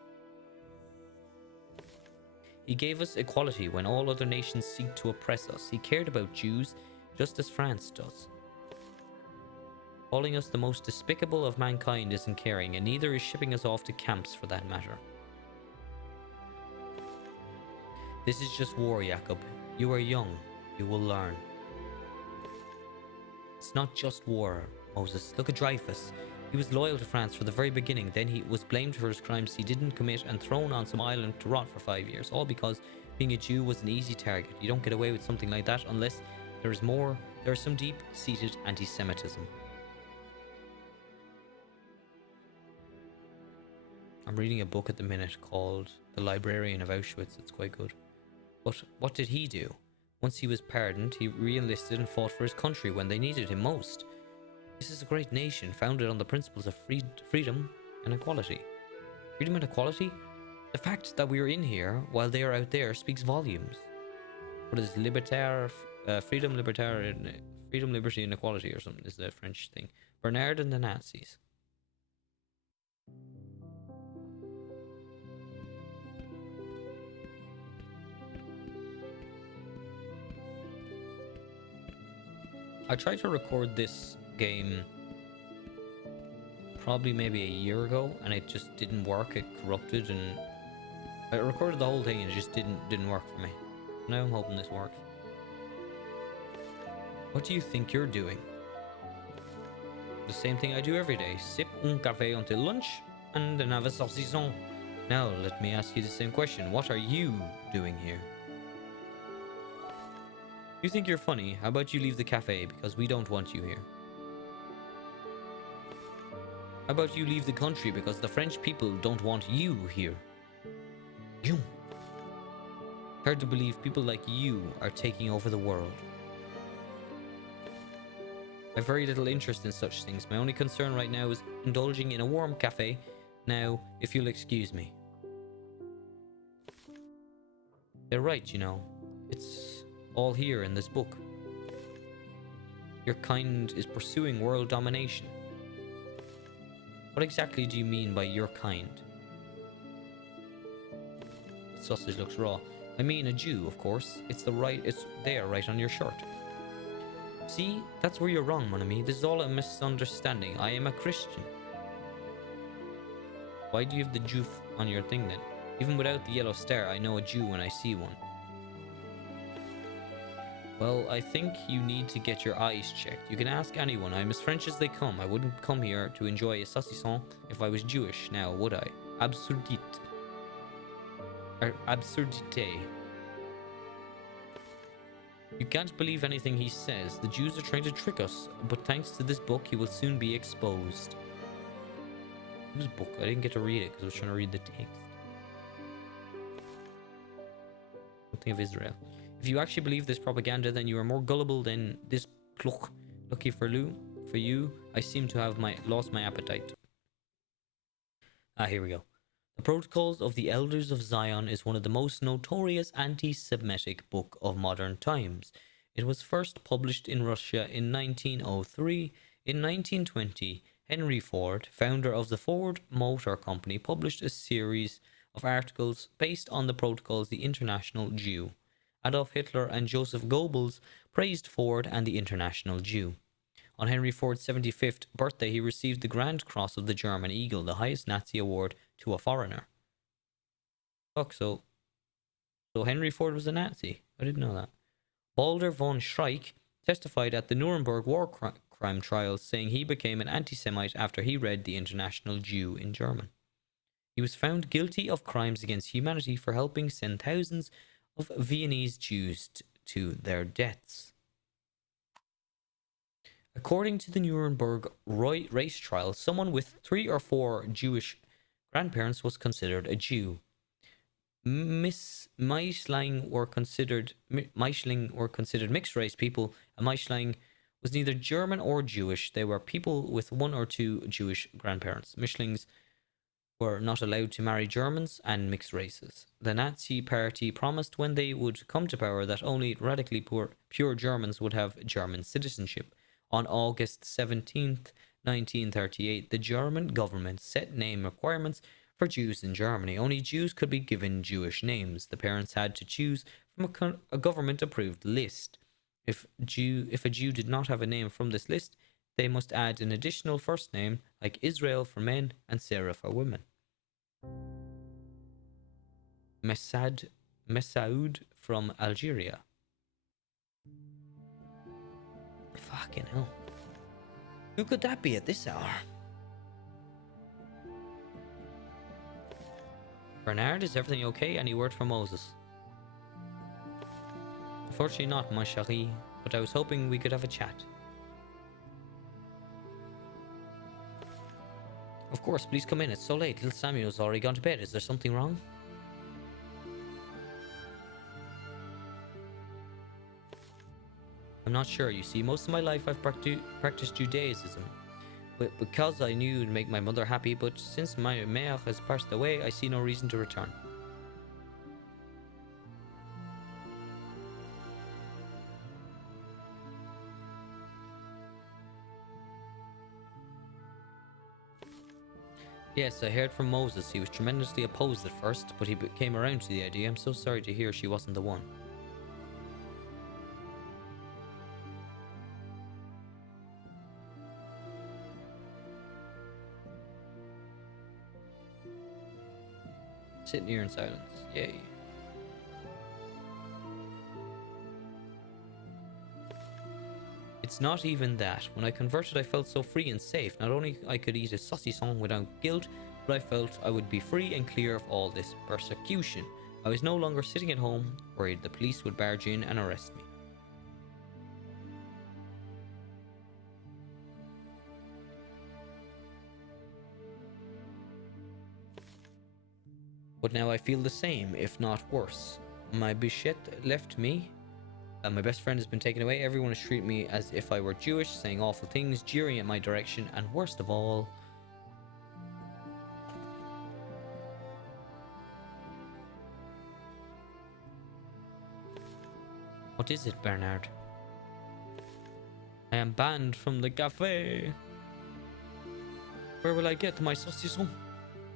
He gave us equality when all other nations seek to oppress us. He cared about Jews just as France does. Calling us the most despicable of mankind isn't caring, and neither is shipping us off to camps for that matter. This is just war, Jacob. You are young. You will learn. It's not just war, Moses. Look at Dreyfus. He was loyal to France from the very beginning. Then he was blamed for his crimes he didn't commit and thrown on some island to rot for 5 years. All because being a Jew was an easy target. You don't get away with something like that unless there is some deep-seated anti-Semitism. I'm reading a book at the minute called The Librarian of Auschwitz. It's quite good. But what did he do? Once he was pardoned, he re-enlisted and fought for his country when they needed him most. This is a great nation founded on the principles of freedom and equality. Freedom and equality? The fact that we are in here while they are out there speaks volumes. What is freedom, liberty, and equality or something is that French thing. Bernard and the Nazis. I tried to record this game probably maybe a year ago and it just didn't work. It corrupted and I recorded the whole thing and it just didn't work for me. Now I'm hoping this works. What do you think you're doing? The same thing I do every day. Sip un café until lunch and then have a saucisson. Now let me ask you the same question. What are you doing here? You think you're funny? How about you leave the cafe because we don't want you here? How about you leave the country because the French people don't want you here? You. Hard to believe people like you are taking over the world. I have very little interest in such things. My only concern right now is indulging in a warm cafe. Now, if you'll excuse me. They're right, you know. It's all here in this book. Your kind is pursuing world domination. What exactly do you mean by your kind? Sausage looks raw. I mean a Jew, of course. It's there right on your shirt. See, that's where you're wrong, mon ami. This is all a misunderstanding. I am a Christian. Why do you have the Jew on your thing then? Even without the yellow star, I know a Jew when I see one. Well, I think you need to get your eyes checked. You can ask anyone. I'm as French as they come. I wouldn't come here to enjoy a saucisson if I was Jewish now, would I? Absurdite. Absurdité. You can't believe anything he says. The Jews are trying to trick us, but thanks to this book, he will soon be exposed. Whose book? I didn't get to read it because I was trying to read the text. Something of Israel. If you actually believe this propaganda, then you are more gullible than this pluck. Lucky for you, I seem to have lost my appetite. Here we go. The Protocols of the Elders of Zion is one of the most notorious anti-Semitic book of modern times. It was first published in Russia in 1903. In 1920, Henry Ford, founder of the Ford Motor Company, published a series of articles based on the Protocols, the International Jew. Adolf Hitler and Joseph Goebbels praised Ford and the International Jew. On Henry Ford's 75th birthday, he received the Grand Cross of the German Eagle, the highest Nazi award to a foreigner. Fuck, so Henry Ford was a Nazi. I didn't know that. Baldur von Schreich testified at the Nuremberg war crime trials, saying he became an anti-Semite after he read The International Jew in German. He was found guilty of crimes against humanity for helping send thousands of Viennese Jews to their deaths. According to the Nuremberg race trial, someone with 3 or 4 Jewish grandparents was considered a Jew. Mischling were considered mixed race people. A Mischling was neither German or Jewish. They were people with 1 or 2 Jewish grandparents. Mischlings were not allowed to marry Germans and mixed races. The Nazi Party promised when they would come to power that only radically pure Germans would have German citizenship. On August 17th, 1938, the German government set name requirements for Jews in Germany. Only Jews could be given Jewish names. The parents had to choose from a government-approved list. If a Jew did not have a name from this list, they must add an additional first name, like Israel for men and Sarah for women. Messaoud from Algeria. Fucking hell. Who could that be at this hour? Bernard, is everything okay? Any word from Moses? Unfortunately not, my chérie, but I was hoping we could have a chat. Of course, please come in. It's so late. Little Samuel's already gone to bed. Is there something wrong? I'm not sure. You see, most of my life I've practiced Judaism. But because I knew it would make my mother happy, but since my mère has passed away, I see no reason to return. Yes, I heard from Moses. He was tremendously opposed at first, but he came around to the idea. I'm so sorry to hear she wasn't the one. Sitting here in silence. Yay. It's not even that. When I converted, I felt so free and safe. Not only I could eat a saucisson without guilt, but I felt I would be free and clear of all this persecution. I was no longer sitting at home, worried the police would barge in and arrest me. But now I feel the same, if not worse. My Bichette left me. My best friend has been taken away. Everyone is treating me as if I were Jewish, saying awful things, jeering at my direction, and worst of all... What is it, Bernard? I am banned from the cafe. Where will I get my saucisson?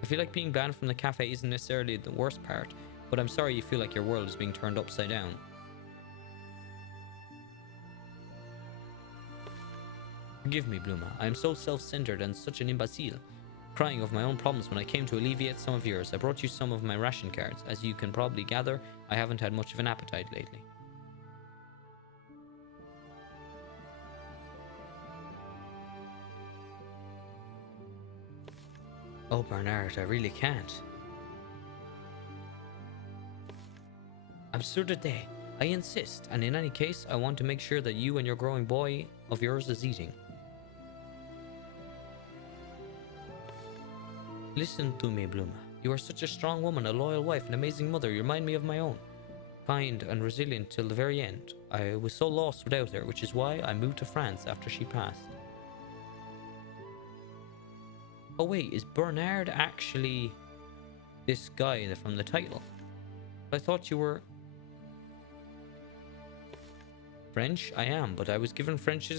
I feel like being banned from the cafe isn't necessarily the worst part, but I'm sorry you feel like your world is being turned upside down. Forgive me, Bluma. I am so self-centered and such an imbecile, crying over my own problems when I came to alleviate some of yours. I brought you some of my ration cards. As you can probably gather, I haven't had much of an appetite lately. Oh, Bernard, I really can't. Absurdité. I insist, and in any case, I want to make sure that you and your growing boy of yours is eating. Listen to me, Bluma. You are such a strong woman, a loyal wife, an amazing mother. You remind me of my own. Kind and resilient till the very end. I was so lost without her, which is why I moved to France after she passed. Oh wait, is Bernard actually this guy from the title? I thought you were... French? I am, but I was given French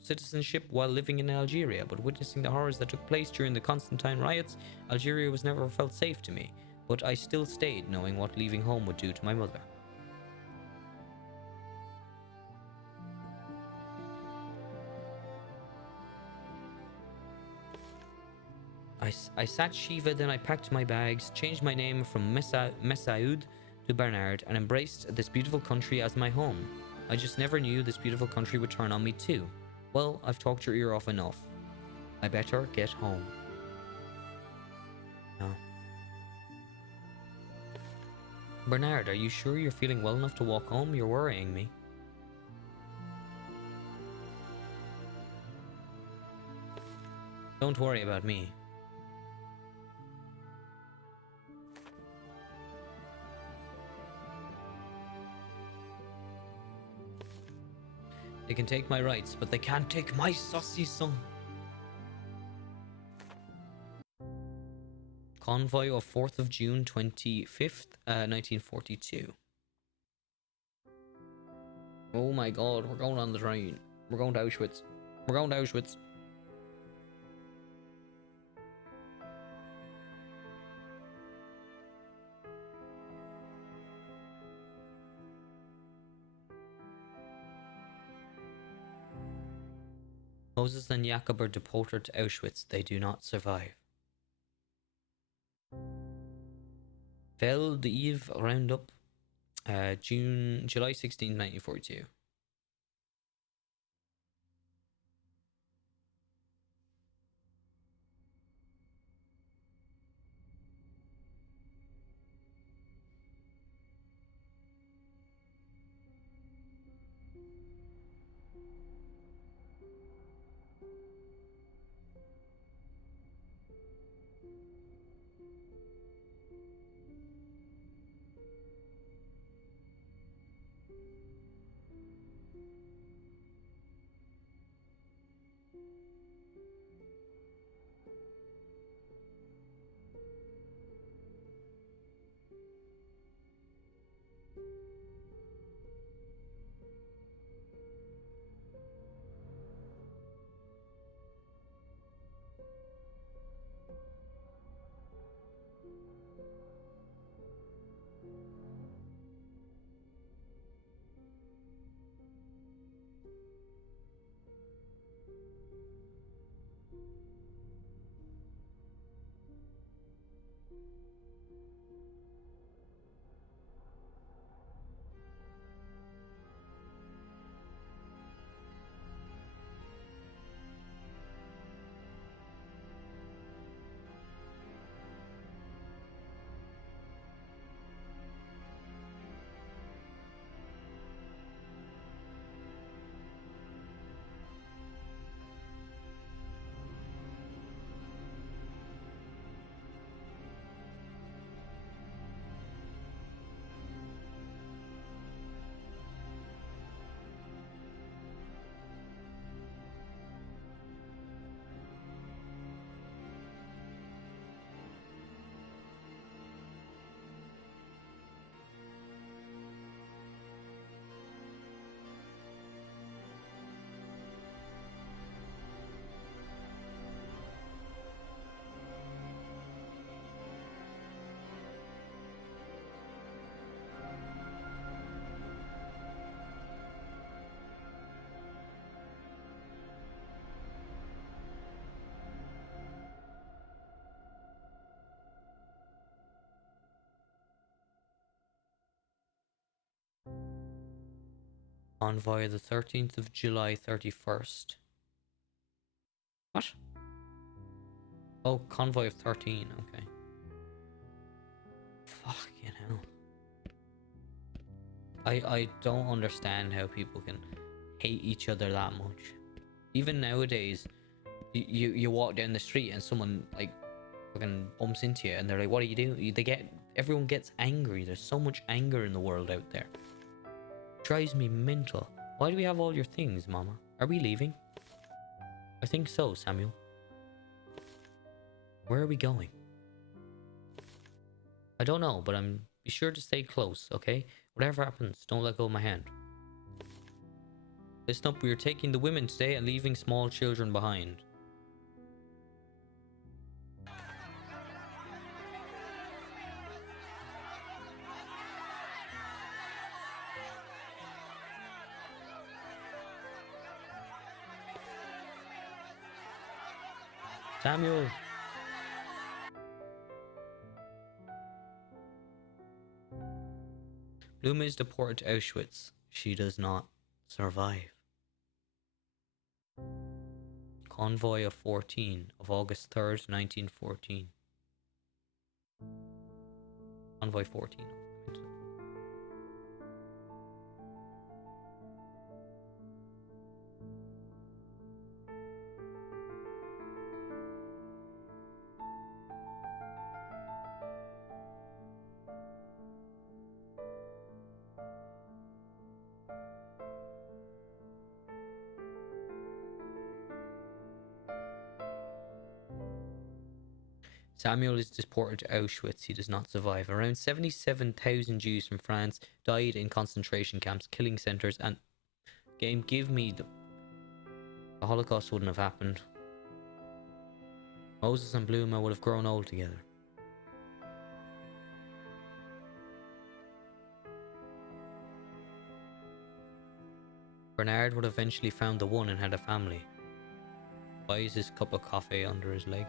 citizenship while living in Algeria, but witnessing the horrors that took place during the Constantine riots, Algeria was never felt safe to me, but I still stayed knowing what leaving home would do to my mother. I sat Shiva, then I packed my bags, changed my name from Messaoud to Bernard, and embraced this beautiful country as my home. I just never knew this beautiful country would turn on me too. Well, I've talked your ear off enough. I better get home. No. Bernard, are you sure you're feeling well enough to walk home? You're worrying me. Don't worry about me. They can take my rights, but they can't take my saucy son. Convoy of 4th of June 25th, 1942. Oh my god, we're going on the train. We're going to Auschwitz. We're going to Auschwitz. Moses and Jacob are deported to Auschwitz. They do not survive. Vel d'Eve Roundup, July 16, 1942. Convoy the 13th of July 31st. What? Oh, convoy of 13, okay. Fucking hell. I don't understand how people can hate each other that much. Even nowadays, you walk down the street and someone like fucking bumps into you and they're like, what are you doing? Everyone gets angry. There's so much anger in the world out there. Drives me mental. Why do we have all your things, Mama? Are we leaving? I think so, Samuel. Where are we going? I don't know, but be sure to stay close, okay? Whatever happens, don't let go of my hand. Listen up, we are taking the women today and leaving small children behind. Samuel! Bluma is deported to Auschwitz. She does not survive. Convoy of 14 of August 3rd, 1914. Convoy 14. Samuel is deported to Auschwitz. He does not survive. Around 77,000 Jews from France died in concentration camps, killing centers, and give me the Holocaust wouldn't have happened. Moses and Bluma would have grown old together. Bernard would have eventually found the one and had a family. Why is his cup of coffee under his leg?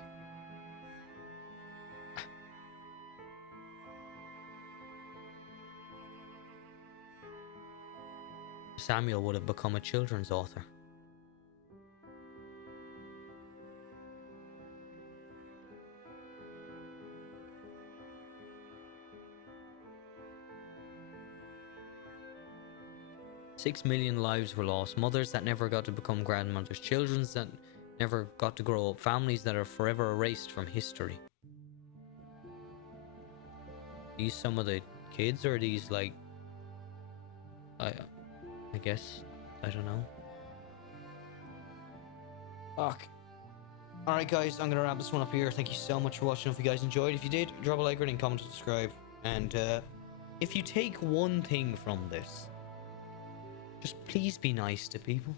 Samuel would have become a children's author. Six million lives were lost. Mothers that never got to become grandmothers. Children that never got to grow up. Families that are forever erased from history. These some of the kids, or these like... I guess. I don't know. Fuck. Alright guys, I'm gonna wrap this one up here. Thank you so much for watching. If you guys enjoyed, if you did, drop a like, rating, comment, subscribe. And if you take one thing from this, just please be nice to people.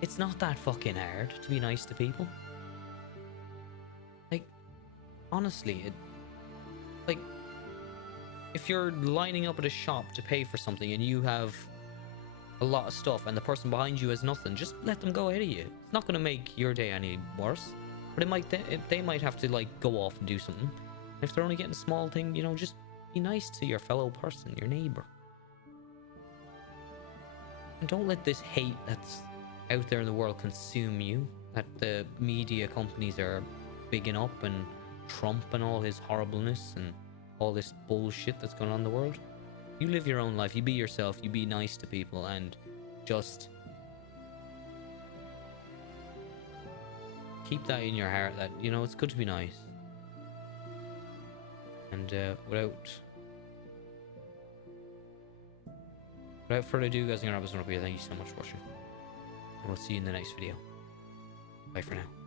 It's not that fucking hard to be nice to people. Like, honestly, like, if you're lining up at a shop to pay for something and you have a lot of stuff and the person behind you has nothing, just let them go ahead of you. It's not going to make your day any worse, but they might have to like go off and do something. If they're only getting a small thing, you know, just be nice to your fellow person, your neighbor. And don't let this hate that's out there in the world consume you, that the media companies are bigging up, and Trump and all his horribleness and all this bullshit that's going on in the world. You live your own life, you be yourself, you be nice to people, and just keep that in your heart that, you know, it's good to be nice. And without further ado, guys, I'm gonna wrap this one up here. Thank you so much for watching, and we'll see you in the next video. Bye for now.